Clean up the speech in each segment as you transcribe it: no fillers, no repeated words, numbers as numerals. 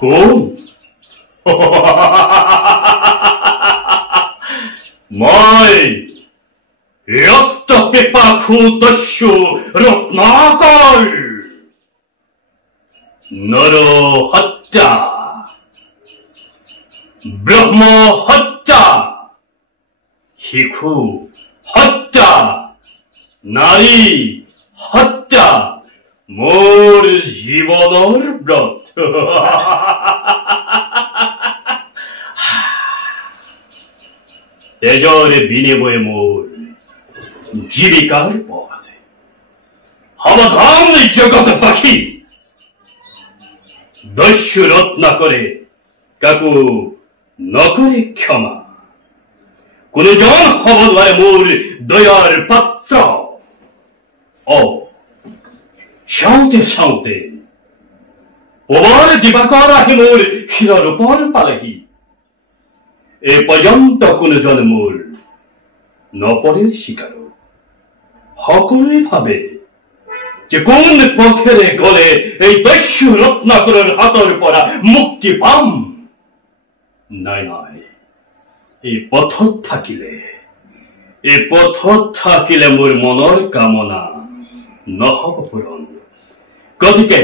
কোন? মই ৰক্তপিপাসু দস্যু ৰত্নাকৰ, নৰ হত্যা, ব্ৰহ্ম হত্যা, শিশু হত্যা, নাৰী হত্যা মোৰ জীবনৰ ব্ৰত। তেজৰ বিনিময়ে মোৰ জীৱিকাৰ পথ। সাৱধান জগতবাসী, দস্যু ৰত্নাকৰে কাকো নকৰে ক্ষমা। কোনোজন হ'ব নোৱাৰে মোৰ দয়াৰ পাত্ৰ। চাওঁতে চাওঁতে পবৰ দিবাকৰ আহি মোৰ শিৰৰূপৰ পালেহি। এই পৰ্যন্ত কোনোজন মোৰ নপৰিল চিকাৰো। সকলোৱে ভাবে যে কোন পথেৰে গলে এই দস্যু ৰত্নাকৰৰ হাতৰ পৰা মুক্তি পাম। নাই নাই, এই পথত থাকিলে মোৰ মনৰ কামনা নহব পূৰণ। গতিকে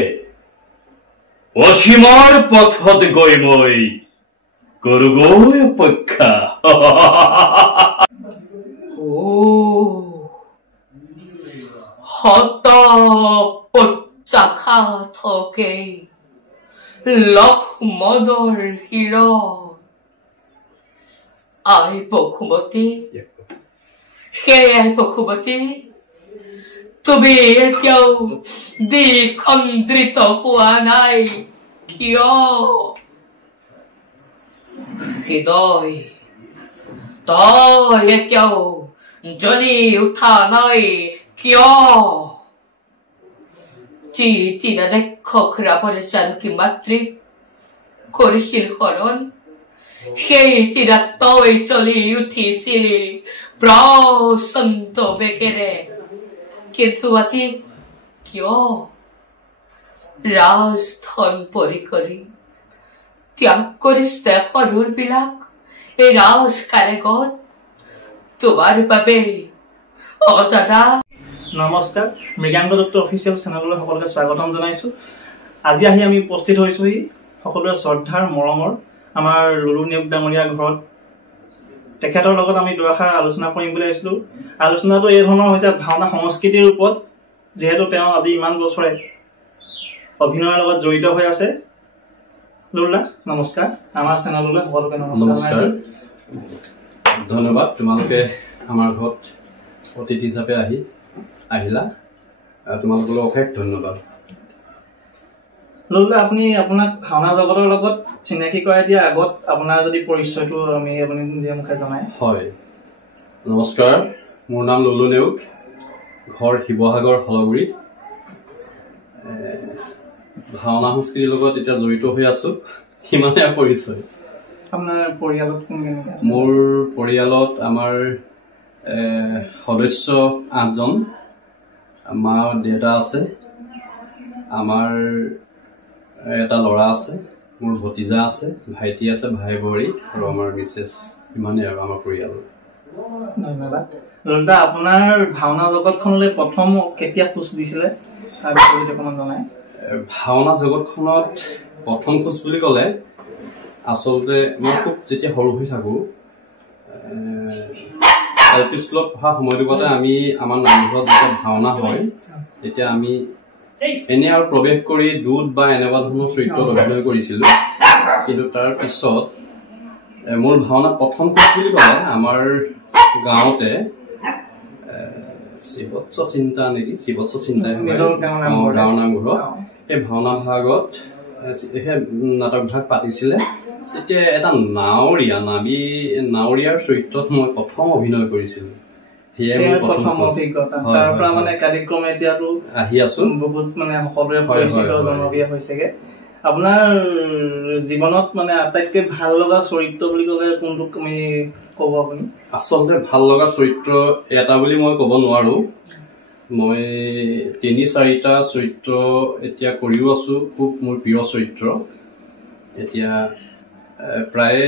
অসীমৰ পথত গৈ মই কৰোগৈ অপেক্ষা। হত পচ্চাঘাতকে লক্ষ্মণৰ শিৰ আই পশুমতী, সেয়াই পশুমতী, তুমি এতিয়াও দ্বিখণ্ডিত হোৱা নাই কিয়? হৃদয় তই এতিয়াও জ্বলি উঠা নাই কিয়? যি তিনাদেশক ৰাৱণে চানুকী মাতৃক কৰিছিল হৰণ, সেই তিনাত তই চলি উঠিছিলি প্ৰচণ্ড বেগেৰে। কিন্তু আজি কিয় ৰাজধন পৰি কৰি ত্যাগ কৰিছে সৰুৰবিলাক এই ৰাজ কাৰেগত তোমাৰ বাবে? দাদা নমস্কাৰ, মৃগাংক দত্ত অফিচিয়েল চেনেললৈ সকলোকে স্বাগতম জনাইছো। আজি আহি আমি উপস্থিত হৈছোহি সকলোৰে শ্ৰদ্ধাৰ মৰমৰ আমাৰ লুলু নেওগ ডাঙৰীয়া ঘৰত। তেখেতৰ লগত আমি দুআষাৰ আলোচনা কৰিম বুলি আহিছিলো। আলোচনাটো এই ধৰণৰ হৈছে ভাওনা সংস্কৃতিৰ ওপৰত, যিহেতু তেওঁ আজি ইমান বছৰে অভিনয়ৰ লগত জড়িত হৈ আছে। লুলুদা নমস্কাৰ, আমাৰ চেনেললৈ সকলোকে নমস্কাৰ। ধন্যবাদ, তোমালোকে আমাৰ ঘৰত অতিথি হিচাপে আহিলা, তোমালোকলৈ অশেষ ধন্যবাদ। লুলুদা, আপুনি আপোনাক ভাওনা জগতৰ লগত চিনাকি কৰাই দিয়াৰ আগত আপোনাৰ যদি পৰিচয়টো আপুনি নিজে মুখে জনায়। হয়, নমস্কাৰ, মোৰ নাম লুলু নেওগ, ঘৰ শিৱসাগৰ হলগুৰিত। ভাওনা সংস্কৃতিৰ লগত এতিয়া জড়িত হৈ আছো, সিমানে পৰিচয়। আপোনাৰ পৰিয়ালত কোন কোন আছে? মোৰ পৰিয়ালত আমাৰ সদস্য 8জন। মা দেউতা আছে, আমাৰ এটা ল'ৰা আছে, মোৰ ভতিজা আছে, ভাইটি আছে, ভাই ভৰি আৰু আমাৰ মিছেছ। ইমানেই আৰু আমাৰ পৰিয়াল। ধন্যবাদ। লুলুদা, আপোনাৰ ভাওনা জগতখনলৈ প্ৰথম কেতিয়া খোজ দিছিলে তাৰ বিষয়ে যদি অকণমান জনায়। ভাওনা জগতখনত প্ৰথম খোজ বুলি ক'লে আচলতে মই খুব যেতিয়া সৰু হৈ থাকোঁ, LP স্কুলত পঢ়া সময়টোতে আমি আমাৰ নামঘৰত যেতিয়া ভাওনা হয় তেতিয়া আমি এনে আৰু প্ৰৱেশ কৰি দুধ বা এনেকুৱা ধৰণৰ চৰিত্ৰত অভিনয় কৰিছিলোঁ। কিন্তু তাৰ পিছত মোৰ ভাওনা প্ৰথম খোজ বুলি ক'লে আমাৰ গাঁৱতে শিৱৎস চিন্তা গাঁৱৰ নামঘৰত এই ভাওনা ভাগত সেই নাটক ভাগ পাতিছিলে। তেতিয়া এটা নাৱৰীয়াৰ চৰিত্ৰত মই প্ৰথম অভিনয় কৰিছিলোঁ। সেয়াই মোৰ প্ৰথম অভিজ্ঞতা। তাৰ পৰা মানে কাৰ্যক্ৰম এতিয়াতো আহি আছো, বহুত মানে সকলোৰে পৰিচিত জনপ্ৰিয় হৈছেগে। আপোনাৰ জীৱনত মানে আটাইতকৈ ভাল লগা চৰিত্ৰ বুলি ক'লে কোনটো আমি ক'ব আপুনি? আচলতে ভাল লগা চৰিত্ৰ এটা বুলি মই ক'ব নোৱাৰো। মই 3-4টা চৰিত্ৰ এতিয়া কৰিও আছো, খুব মোৰ প্ৰিয় চৰিত্ৰ। এতিয়া প্ৰায়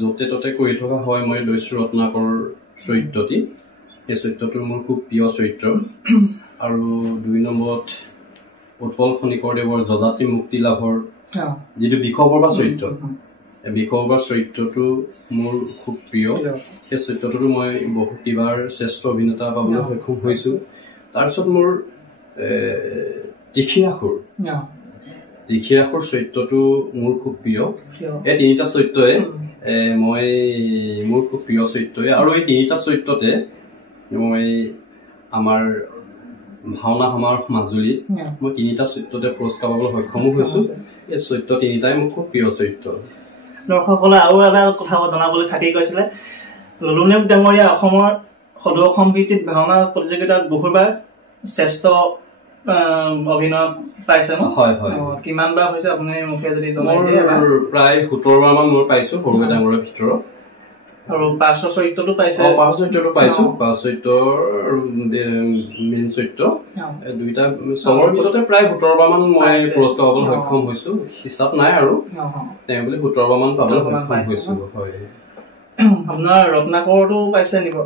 য'তে ত'তে কৰি থকা হয় মই দস্যু ৰত্নাকৰ চৰিত্ৰটি এই চৰিত্ৰটো মোৰ খুব প্ৰিয় চৰিত্ৰ আৰু 2 নম্বৰত উৎপল খনিকৰদেৱৰ যজাতি মুক্তি লাভৰ যিটো বিষবৰ্বা চৰিত্ৰ এই বিষবৰ্বা চৰিত্ৰটো মোৰ খুব প্ৰিয় সেই চৰিত্ৰটো মই বহু কিবাৰ শ্ৰেষ্ঠ অভিনেতা পাবলৈ সক্ষম হৈছোঁ তাৰপিছত মোৰ তিখিৰাখুৰ চৰিত্ৰটো মোৰ খুব প্ৰিয় এই 3টা চৰিত্ৰই মই মোৰ খুব প্ৰিয় চৰিত্ৰই আৰু এই 3টা চৰিত্ৰতে মই আমাৰ ভাওনা সমাৰ মাজুলীত মই 3টা চৰিত্ৰতে পুৰস্কাৰ পাবলৈ সক্ষম হৈছোঁ এই চৰিত্ৰ 3টাই মোৰ খুব প্ৰিয় চৰিত্ৰ দৰ্শকসকলে আৰু এটা কথা জনাবলৈ থাকি গৈছিলে লুলু নেওগ ডাঙৰীয়া অসমৰ সদৌ অসম ভিত্তিত ভাওনা প্ৰতিযোগিতাত বহুবাৰ শ্ৰেষ্ঠ অভিনয় পাইছে ন হয় হয় কিমান বাৰ হৈছে আপুনি মুখে যদি জনাই দিয়ে প্ৰায় 17 বাৰ মান মই পাইছোঁ সৰু ডাঙৰৰ ভিতৰত আৰু পাৰ্শ্ব চৰিত্ৰটো পাইছে পাৰ্শ্ব চৰিত্ৰটো পাইছোঁ পাৰ্শ্ব চৰিত্ৰৰ মেইন চৰিত্ৰ দুইটা চবৰ ভিতৰতে প্ৰায় 17 বাৰ মান মই পুৰস্কাৰ পাবলৈ সক্ষম হৈছোঁ হিচাপ নাই আৰু তেওঁ বুলি 17 বাৰ মান পাবলৈ সক্ষম হৈছোঁ হয় আপোনাৰ ৰত্নাকৰটো পাইছে নিব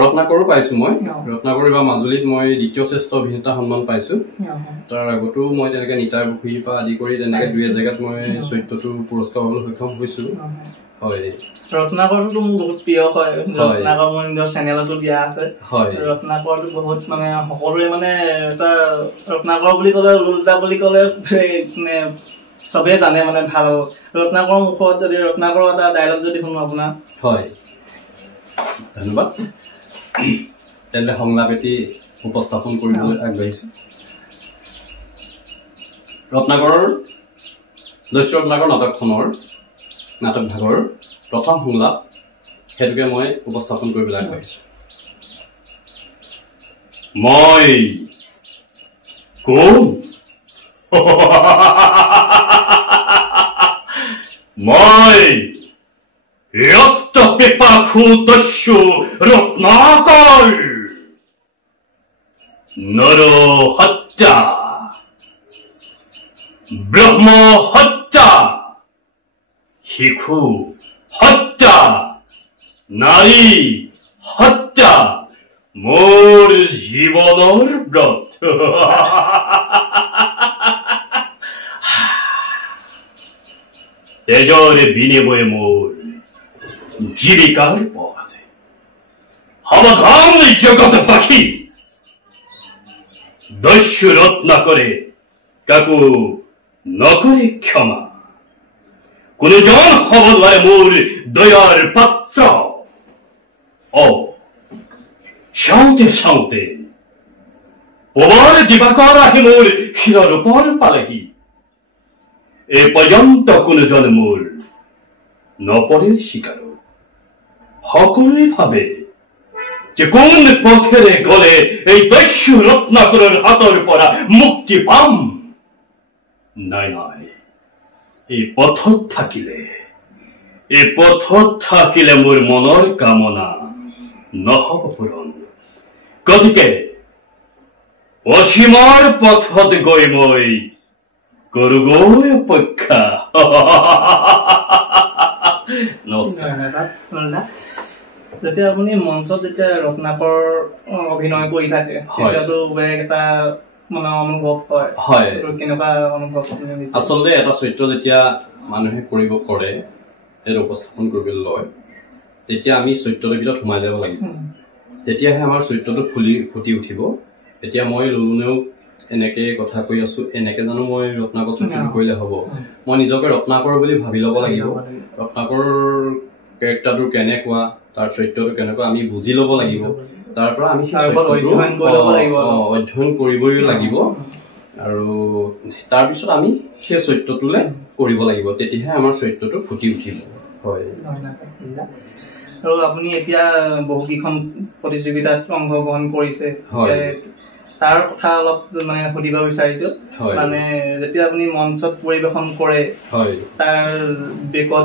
ৰত্নাকৰো পাইছোঁ মই ৰত্নাকৰ বা মাজুলীত মই দ্বিতীয় শ্ৰেষ্ঠ অভিনেতা সন্মান পাইছোঁ তাৰ আগতো মই তেনেকৈ নিতাই পুখুৰীৰ পৰা আদি কৰি তেনেকৈ 2 জেগাত মই চৰিত্ৰটো পুৰস্কাৰ পাবলৈ সক্ষম হৈছোঁ হয় ৰত্নাকৰটো মোৰ বহুত প্ৰিয় হয় ৰত্নাকৰ মোৰ নিজৰ চেনেলতো দিয়া আছে হয় ৰত্নাকৰটো বহুত মানে সকলোৰে মানে এটা ৰত্নাকৰ বুলি ক'লে উল্টা বুলি ক'লে মানে চবেই জানে মানে ভাল ৰত্নাকৰ মুখত যদি ৰত্নাকৰ এটা ডায়লগ যদি শুনো আপোনাৰ হয় ধন্যবাদ তেন্তে সংলাপ এটি উপস্থাপন কৰিবলৈ আগবাঢ়িছোঁ ৰত্নাকৰৰ দস্যু ৰত্নাকৰ নাটকখনৰ নাটক ভাগৰ প্ৰথম সংলাপ সেইটোকে মই উপস্থাপন কৰিবলৈ আগবাঢ়িছোঁ মই কোন মই ৰক্ত পিপাসু দস্যু ৰত্নাকৰ নৰ হত্যা ব্ৰহ্ম হত্যা শিশু হত্যা নারী হত্যা মোর জীবনের ব্রত তেজর বিনিময়ে মোর জীবিকার পথ সমাধান জগত পাখি দস্যু রত্নাকরে কাকু নকরে ক্ষমা কোনজন হব নয় মোর দয়ার পাত্র ও শান্তি শান্তি ওবার দিবাকর আহি মোর শিরর উপর পালেহি এ পর্যন্ত কোনজন মোর নপরের শিকার সকলেই ভাবে যে কোন পথের গলে এই দস্যু রত্নাকরের হাতর পরা মুক্তি পাম নাই নাই এই পথত থাকিলে মোর মনৰ কামনা নহব পূৰণ গতিকে অসীমৰ পথত গৈ মই কৰোগৈ অপেক্ষা নমস্কাৰ যেতিয়া আপুনি মঞ্চত যেতিয়া ৰত্নাকৰ অভিনয় কৰি থাকে তেতিয়াতো বেলেগ এটা মানে অনুভৱ হয় কেনেকুৱা অনুভৱ আচলতে এটা চৰিত্ৰ যেতিয়া মানুহে কৰিব কৰে এইটো উপস্থাপন কৰিবলৈ লয় তেতিয়া আমি চৰিত্ৰৰ ভিতৰত সোমাই যাব লাগিব তেতিয়াহে আমাৰ চৰিত্ৰটো ফুটি উঠিব এতিয়া মই লুলুনেও এনেকে কথা কৈ আছো এনেকে জানো মই ৰত্নাকৰ চৰিত্ৰ কৰিলে হ'ব মই নিজকে ৰত্নাকৰ বুলি ভাবি ল'ব লাগিব ৰত্নাকৰ কেৰেক্টাৰটো কেনেকুৱা তাৰ চৰিত্ৰটো কেনেকুৱা আমি বুজি ল'ব লাগিব তাৰ পৰা আমি অধ্যয়ন কৰিবই লাগিব আৰু তাৰ পিছত আমি সেই চৰিত্ৰটোলে কৰিব লাগিব তেতিয়াহে আমাৰ চৰিত্ৰটো ফুটি উঠিব হয় আৰু আপুনি এতিয়া বহুকেইখন প্ৰতিযোগিতাত অংশগ্ৰহণ কৰিছে তাৰ কথা অলপ মানে সুধিব বিচাৰিছো মানে যেতিয়া আপুনি মঞ্চত পৰিবেশন কৰে তাৰ বেকত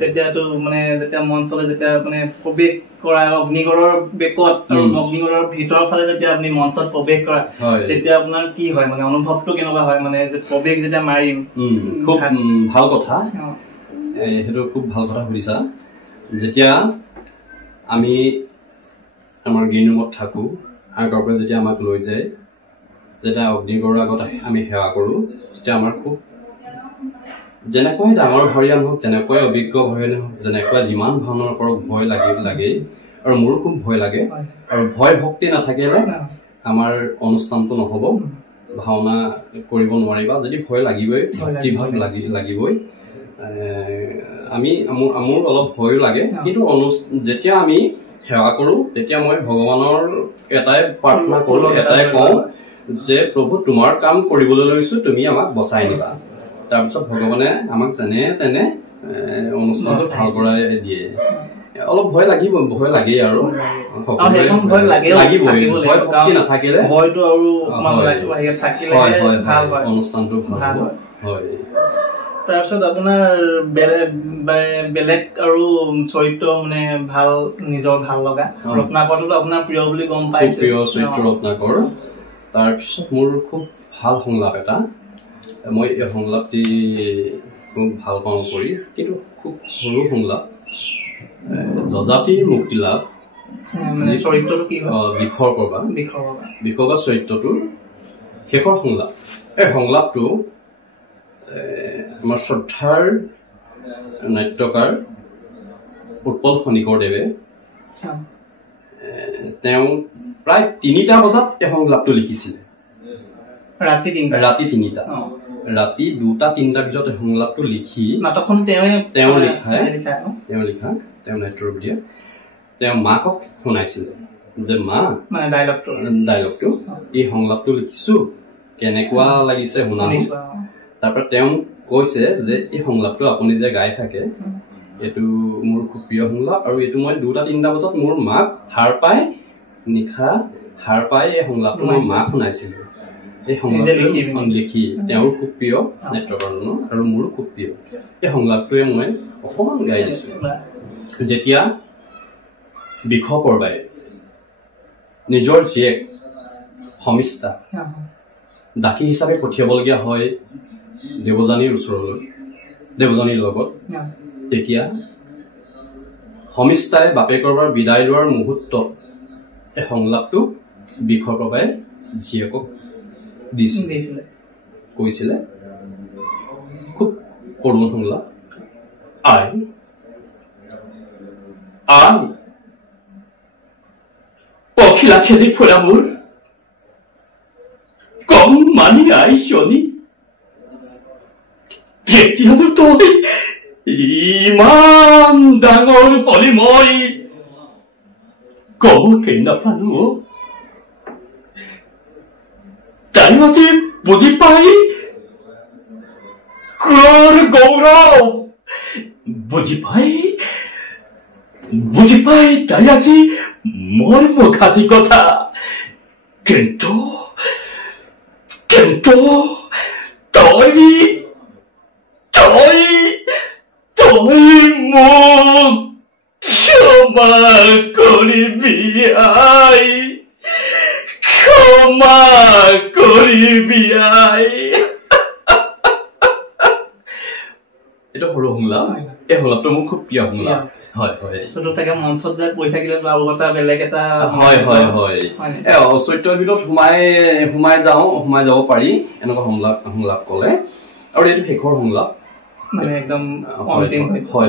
তেতিয়াতো মানে যেতিয়া মঞ্চলৈ যেতিয়া মানে প্ৰৱেশ কৰা অগ্নিগড়ৰ বেকত আৰু অগ্নিগড়ৰ ভিতৰৰ ফালে যেতিয়া আপুনি মঞ্চত প্ৰৱেশ কৰা তেতিয়া আপোনাৰ কি হয় মানে অনুভৱটো কেনেকুৱা হয় মানে প্ৰৱেশ যেতিয়া মাৰিম খুব ভাল কথা সেইটো খুব ভাল কথা সুধিছা যেতিয়া আমি আমাৰ গেইন ৰুমত থাকো আগৰ পৰা যেতিয়া আমাক লৈ যায় যেতিয়া অগ্নিগড়ৰ আগত আমি সেৱা কৰো তেতিয়া আমাৰ খুব যেনেকৈ ডাঙৰ ভাৰিয়ান হওক যেনেকৈ অভিজ্ঞ ভাৰিয়ান হওক যেনেকৈ যিমান ভাওনাৰ ওপৰত ভয় লাগে আৰু মোৰ খুব ভয় লাগে আৰু ভয় ভক্তি নাথাকিলে আমাৰ অনুষ্ঠানটো নহ'ব ভাওনা কৰিব নোৱাৰিবা যদি ভয় লাগিবই ভক্তিভাৱ লাগিবই আমি মোৰ অলপ ভয় লাগে কিন্তু যেতিয়া আমি সেৱা কৰো তেতিয়া মই ভগৱানৰ এটাই প্ৰাৰ্থনা কৰো এটাই কওঁ যে প্ৰভু তোমাৰ কাম কৰিবলৈ লৈছো তুমি আমাক বচাই নিবা তাৰপিছত ভগৱানে আমাক যেনে তেনে অনুষ্ঠানটো ভাল কৰাই দিয়ে অলপ ভয় লাগে আৰু অনুষ্ঠানটো ভাল হয় তাৰপিছত আপোনাৰ বেলেগ আৰু চৰিত্ৰ মানে ভাল নিজৰ ভাল লগা ৰত্নাকৰটো আপোনাৰ প্ৰিয় বুলি গম পাইছে প্ৰিয় চৰিত্ৰ ৰত্নাকৰ তাৰপিছত মোৰ খুব ভাল সংলাপ এটা মই এই সংলাপটি খুব ভাল পাওঁ কৰি কিন্তু খুব সৰু সংলাপ যজাতিৰ মুক্তি লাভ চৰিত্ৰটো কি বিষৰ বা চৰিত্ৰটোৰ শেষৰ সংলাপ এই সংলাপটো আমাৰ শ্ৰদ্ধাৰ নাট্যকাৰ উৎপল খনিকৰদেৱে তেওঁ প্ৰায় ৩টা বজাত এই সংলাপটো লিখিছিলে ৰাতি 3টা ৰাতি 2টা-3টা ভিতৰত এই সংলাপটো লিখি নাটকখন তেওঁ লিখা নাট্যৰ দিয়ে তেওঁ মাকক শুনাইছিলে যে মা মানে ডাইলগটো এই সংলাপটো লিখিছো কেনেকুৱা লাগিছে শুনানো তাৰপৰা তেওঁ কৈছে যে এই সংলাপটো আপুনি যে গাই থাকে এইটো মোৰ খুব প্ৰিয় সংলাপ আৰু এইটো মই 2টা-3টা বজাত মোৰ মাক নিশা হাৰ পাই এই সংলাপটো মই মাক শুনাইছিলো এই সংলাপটো লিখি তেওঁৰ খুব প্ৰিয় নাট্যকাৰজনৰ আৰু মোৰো খুব প্ৰিয় এই সংলাপটোৱে মই অকণমান গাই দিছো যেতিয়া বিষপৰবাই নিজৰ জীয়েক সমিষ্ঠা দাসী হিচাপে পঠিয়াবলগীয়া হয় দেৱযানীৰ ওচৰলৈ দেৱযানীৰ লগত তেতিয়া সমিষ্ঠাই বাপেকৰ পৰা বিদায় লোৱাৰ মুহূৰ্তত এই সংলাপটো বিষপৰবাই জীয়েকক কৈছিলে খুব কৰুণ সংলাপ আই পখিলা খেলি ফুৰা মোৰ কম মানি আইছনি তেতিয়ানো তই ইমান ডাঙৰ হলি মই কবকে নাপালো তাই আজি বুজি পাই ক্ৰোৰ গৌৰৱ বুজি পাই তাই আজি মোৰ মুখাতি কথা কিন্তু তই মোক ক্ষমা কৰিবি এইটো সৰু সংলাপ এই সংলাপটো মোৰ খুব প্ৰিয় সংলাপ হয় তাকে মঞ্চত যে কৈ থাকিলে বেলেগ এটা চৰিত্ৰৰ ভিতৰত সোমাই যাব পাৰি এনেকুৱা সংলাপ কলে আৰু এইটো শেষৰ সংলাপ মানে একদম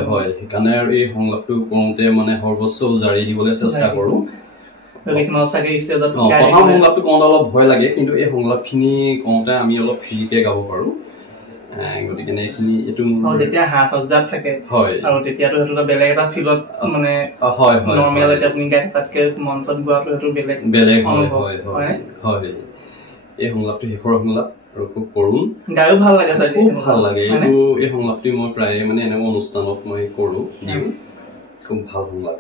হয় সেইকাৰণে আৰু এই সংলাপটো কৰোঁতে মানে সৰ্বোচ্চ জাৰি দিবলৈ চেষ্টা কৰো প্ৰথম সংলাপটো কওঁতে অলপ ভয় লাগে কিন্তু এই সংলাপখিনি কওঁতে আমি অলপ ফ্ৰীকে গাব পাৰো গতিকে এইখিনি এইটো যেতিয়া হাত সজ্জাত থাকে আৰু তেতিয়াতো সেইটো বেলেগ এটা ফিলত মানে নৰ্মেল আপুনি গাই তাতকে মঞ্চত গোৱাটো সেইটো বেলেগ হয় এই সংলাপটো শেষৰ সংলাপ আৰু খুব কৰুণ গায়ো ভাল লাগে খুব ভাল লাগে এইটো এই সংলাপটো মই প্ৰায় মানে এনেকুৱা অনুষ্ঠানত মই কৰো দিওঁ খুব ভাল সংলাপ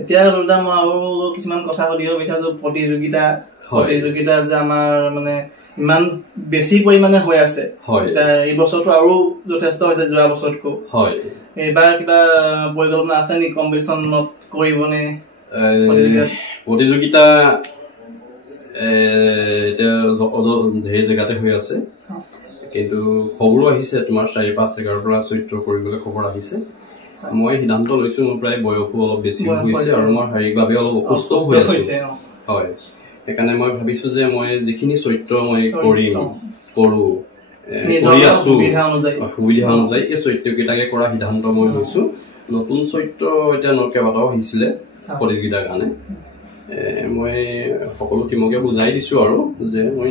এতিয়া লুলুদা মই আৰু কিছুমান কথা সুধিব বিচাৰিছো প্ৰতিযোগিতা যে আমাৰ মানে ইমান বেছি পৰিমাণে হৈ আছে এই বছৰটো আৰু যথেষ্ট হৈছে যোৱা বছৰতকৈ এইবাৰ কিবা পৰিকল্পনা আছে নেকি কম্পিটিশ্যনত কৰিবনে প্ৰতিযোগিতা এতিয়া ধেৰ জেগাতে হৈ আছে কিন্তু খবৰো আহিছে তোমাৰ 4-5 জেগাৰ পৰা চৰিত্ৰ কৰিবলৈ খবৰ আহিছে মই সিদ্ধান্ত লৈছো মোৰ প্ৰায় বয়সো অলপ বেছি হৈছে আৰু মোৰ শাৰীৰিকভাৱে অলপ অসুস্থ হৈ আছে হয় সেইকাৰণে মই ভাবিছো যে মই যিখিনি চৰিত্ৰ মই কৰি আছো সুবিধা অনুযায়ী এই চৰিত্ৰকেইটাকে কৰা সিদ্ধান্ত মই লৈছো নতুন চৰিত্ৰ এতিয়া কেইবাটাও আহিছিলে প্ৰতিযোগিতাৰ কাৰণে মই সকলো টিমকে বুজাই দিছো আৰু যে মই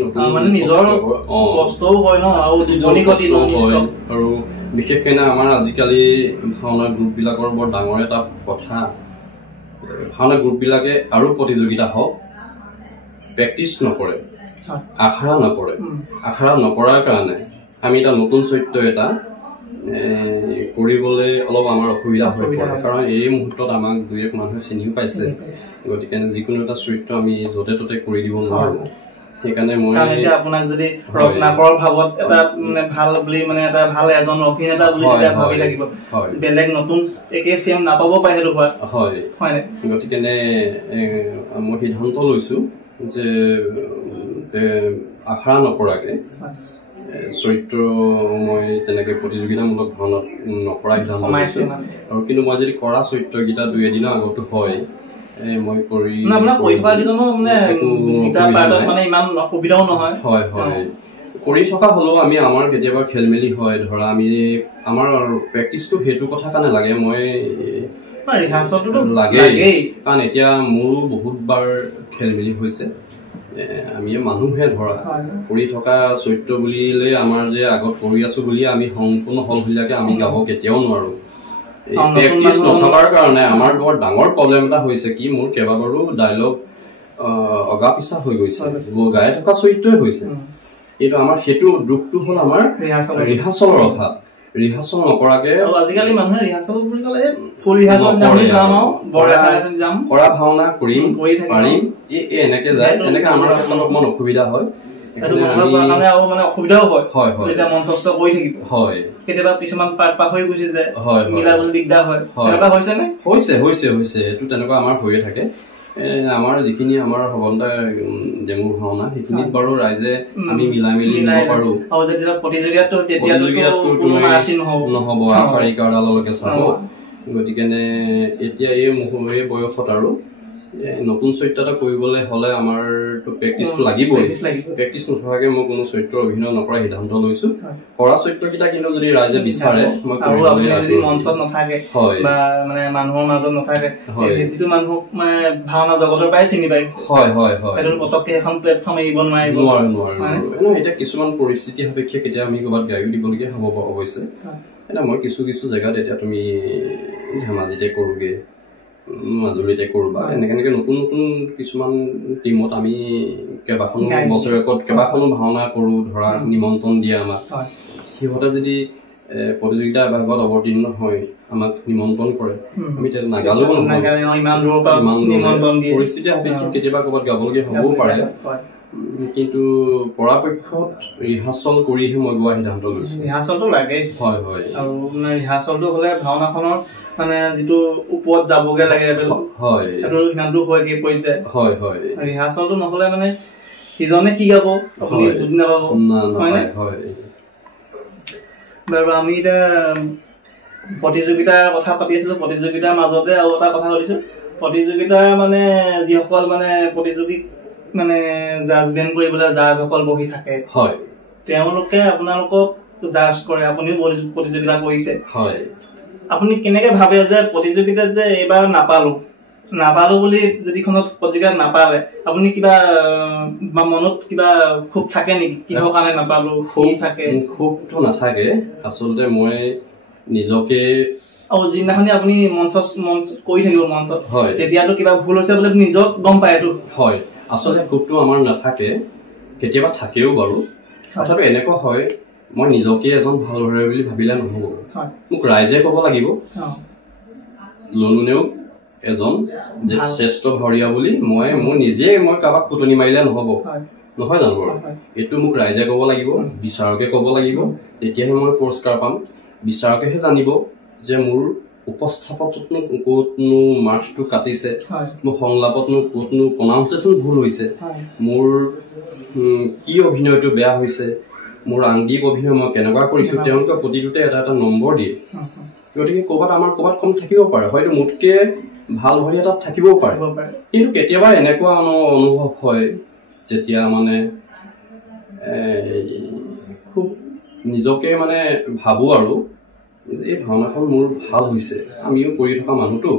আৰু বিশেষকৈ আমাৰ আজিকালি ভাওনা গ্ৰুপবিলাকৰ বৰ ডাঙৰ এটা কথা ভাওনা গ্ৰুপবিলাকে আৰু প্ৰতিযোগিতা হওক প্ৰেক্টিচ নকৰে আখৰা নকৰাৰ কাৰণে আমি এটা নতুন চৰিত্ৰ এটা কৰিবলৈ অলপ আমাৰ অসুবিধা হৈ পৰে কাৰণ এই মুহূৰ্তত আমাক 2-1 মানুহে চিনিও পাইছে গতিকে যিকোনো এটা চৰিত্ৰ আমি য'তে ত'তে কৰি দিব নোৱাৰো সেইকাৰণে মই আপোনাক যদি ৰত্নাকৰৰ ভাৱত এটা ভাল বুলি মানে এটা ভাল এজন অভিনেতা বুলি যেতিয়া ভাবি থাকিব বেলেগ নতুন একে চিএম নাপাব পাৰে সেইটো হয় গতিকে মই সিদ্ধান্ত লৈছো যে আখৰা নকৰাকে চৰিত্ৰ মই তেনেকে প্ৰতিযোগিতামূলক ভাওনাত নকৰা সিদ্ধান্ত লৈছো আৰু কিন্তু মই যদি কৰা চৰিত্ৰকেইটা 2-এদিনৰ আগতো হয় মই কৰি কৰি থকা হলেও আমি আমাৰ কেতিয়াবা খেল মেলি হয় ধৰা আমি আমাৰ প্ৰেক্টিচটো সেইটো কথা কাৰণে লাগে মই লাগেই কাৰণ এতিয়া মোৰো বহুতবাৰ খেল মেলি হৈছে আমি মানুহে ধৰা কৰি থকা চৰিত্ৰ বুলিলে আমাৰ যে আগত কৰি আছো বুলি আমি সম্পূৰ্ণ হলভিলাকে আমি গাব কেতিয়াও নোৱাৰো প্ৰেক্টিচ নথকাৰ কাৰণে আমাৰ বৰ ডাঙৰ প্ৰব্লেম এটা হৈছে কি মোৰ কেইবাবাৰো ডায়লগ অগা পিছা হৈ গৈছে গাই থকা চৰিত্ৰই হৈছে কিন্তু আমাৰ সেইটো দুখটো হ'ল আমাৰ ৰিহাৰ্চলৰ অভাৱ ৰিহাৰ্চল নকৰাকে আজিকালি মানুহে ৰিহাৰ্চল বুলি ক'লে ফুল ৰিহাৰ্চল যাম কৰা ভাওনা কৰিম পাৰিম এনেকে যায় তেনেকে আমাৰ অকমান অসুবিধা হয় অসুবিধাও হয় যেতিয়া মঞ্চস্থ কৰি থাকিব হয় কেতিয়াবা কিছুমান পাৰ্ট পাহৰি গুচি যায় মিলাবলৈ দিগদাৰ হয় এনেকুৱা হৈছে নে হৈছে এইটো তেনেকুৱা আমাৰ হৈয়ে থাকে আমাৰ যিখিনি আমাৰ সবন্তা ডেমু ভাওনা সেইখিনিত বাৰু ৰাইজে আমি মিলাই মিলি নিব পাৰো আৰু যেতিয়া প্ৰতিযোগিতাটো নহব আশাৰী কাৰ্ডাললৈকে চাব গতিকে এতিয়া এই বয়সত আৰু নতুন চৰিত্ৰ এটা কৰিবলৈ হলে আমাৰতো প্ৰেক্টিচটো লাগিবই প্ৰেক্টিচ নথকাকে মই কোনো চৰিত্ৰ অভিনয় নকৰা সিদ্ধান্ত লৈছো কৰা চৰিত্ৰকেইটা কিন্তু যদি ৰাইজে বিচাৰে মই যদি মঞ্চত নাথাকে বা মানে মানুহৰ মাজত নাথাকে যিটো মানুহক মানে ভাওনা জগতৰ পৰাই চিনি পায় সেইটো পতককে এখন প্লেটফৰ্ম এৰিব নোৱাৰো এতিয়া কিছুমান পৰিস্থিতি সাপেক্ষে কেতিয়া আমি ক'ৰবাত গায়ো দিবলগীয়া হ'ব অৱশ্যে এতিয়া মই কিছু জেগাত এতিয়া তুমি ধেমাজিতে কৰোগে মাজুলীতে কৰবা এনেকে নতুন কিছুমান টিমত আমি কেইবাখনো বছৰেকত কেইবাখনো ভাওনা কৰো ধৰা নিমন্ত্ৰণ দিয়ে আমাক সিহঁতে যদি প্ৰতিযোগিতা এভাগত অৱতীৰ্ণ হয় আমাক নিমন্ত্ৰণ কৰে আমি নাগালেও পৰিস্থিতি সাপেক্ষে কেতিয়াবা ক'ৰবাত গাবলগীয়া হ'বও পাৰে কিন্তু পৰাপক্ষত ৰিহাৰ্চল কৰিহে মই গোৱা সিদ্ধান্ত লৈছো ৰিহাৰ্চলটো লাগে হয় আৰু ৰিহাৰ্চলটো হলে ভাওনাখনৰ মানে যিটো ওপৰত যাবগে লাগে হয় সেইটো সিমানটো হয় কি পৰ্যায় হয় ৰিহাৰ্চলটো নহলে মানে সিজনে কি গাব আপুনি বুজি নাপাব হয় বাৰু আমি এতিয়া প্ৰতিযোগিতাৰ কথা পাতি আছিলো প্ৰতিযোগিতাৰ মাজতে আৰু এটা কথা সুধিছো প্ৰতিযোগিতাৰ মানে যিসকল মানে প্ৰতিযোগী মানে জাজমেন্ট কৰিবলৈ জাজসকল বহি থাকে হয় তেওঁলোকে আপোনালোকক জাজ কৰে আপুনিও প্ৰতিযোগিতা কৰিছে হয় আপুনি কেনেকে ভাবে যে প্ৰতিযোগিতাত যে এইবাৰ নাপালো বুলি যদি খনত প্ৰতিযোগিতাত নাপালে আপুনি কিবা মনত কিবা খুব থাকে নেকি কিহৰ কাৰণে নাপালো খুবটো নাথাকে আচলতে মই নিজকে আৰু যিদিনাখনি আপুনি মঞ্চ কৰি থাকিব মঞ্চত তেতিয়াতো কিবা ভুল হৈছে বুলি নিজক গম পায় এইটো হয় আচলতে খুবটো আমাৰ নাথাকে কেতিয়াবা থাকেও বাৰু কথাটো এনেকুৱা হয় মই নিজকে এজন ভাল ধৰে বুলি ভাবিলে নহ'ব মোক ৰাইজে ক'ব লাগিব ললুনেও এজন যে শ্ৰেষ্ঠ ভাৱৰীয়া বুলি মই নিজে কাৰোবাক ফুটনি মাৰিলে নহ'ব নহয় জানো বাৰু এইটো মোক ৰাইজে ক'ব লাগিব বিচাৰকে ক'ব লাগিব তেতিয়াহে মই পুৰস্কাৰ পাম বিচাৰকেহে জানিব যে মোৰ উপস্থাপকতনো ক'তনো মাৰ্কছটো কাটিছে মোৰ সংলাপতনো ক'তনো প্ৰনাউন্সিয়েশ্যন ভুল হৈছে মোৰ কি অভিনয়টো বেয়া হৈছে মোৰ আংগিক অভিনয় মই কেনেকুৱা কৰিছোঁ তেওঁলোকে প্ৰতিটোতে এটা এটা নম্বৰ দিয়ে গতিকে ক'ৰবাত কম থাকিব পাৰে হয়তো মোতকৈ ভাল ভৰি এটাত থাকিবও পাৰে কিন্তু কেতিয়াবা এনেকুৱা অনুভৱ হয় যেতিয়া মানে খুব নিজকে মানে ভাবোঁ আৰু এই ভাওনাখন মোৰ ভাল হৈছে আমিও কৰি থকা মানুহটো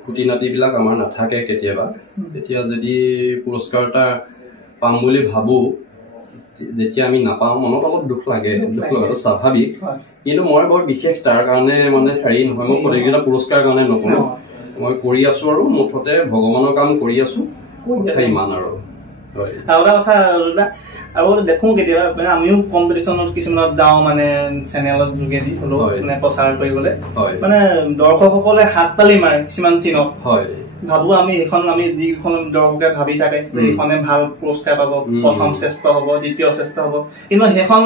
খুটি নাতিবিলাক আমাৰ নাথাকে কেতিয়াবা তেতিয়া যদি পুৰস্কাৰ এটা পাম বুলি ভাবোঁ যেতিয়া আমি নাপাওঁ মনত অলপ দুখ লাগে দুখ লগাটো স্বাভাৱিক কিন্তু মই বৰ বিশেষ তাৰ কাৰণে মানে হেৰি নহয় মই প্ৰতিযোগিতা পুৰস্কাৰ কাৰণে নকৰোঁ মই কৰি আছোঁ আৰু মুঠতে ভগৱানৰ কাম কৰি আছোঁ ইমান আৰু এটা কথা আৰু দেখোঁ কেতিয়াবা আমিও কম্পিটিশ্যনত কিছুমানত যাওঁ মানে চেনেলৰ যোগেদি হ'লেও মানে প্ৰচাৰ কৰিবলৈ মানে দৰ্শকসকলে হাত তালি মাৰে কিছুমান চিনত ভাবো আমি যিখন দৰ্শকে ভাবি থাকে এইখনে ভাল পুৰস্কাৰ পাব প্ৰথম শ্ৰেষ্ঠ হ'ব দ্বিতীয় শ্ৰেষ্ঠ হ'ব কিন্তু সেইখন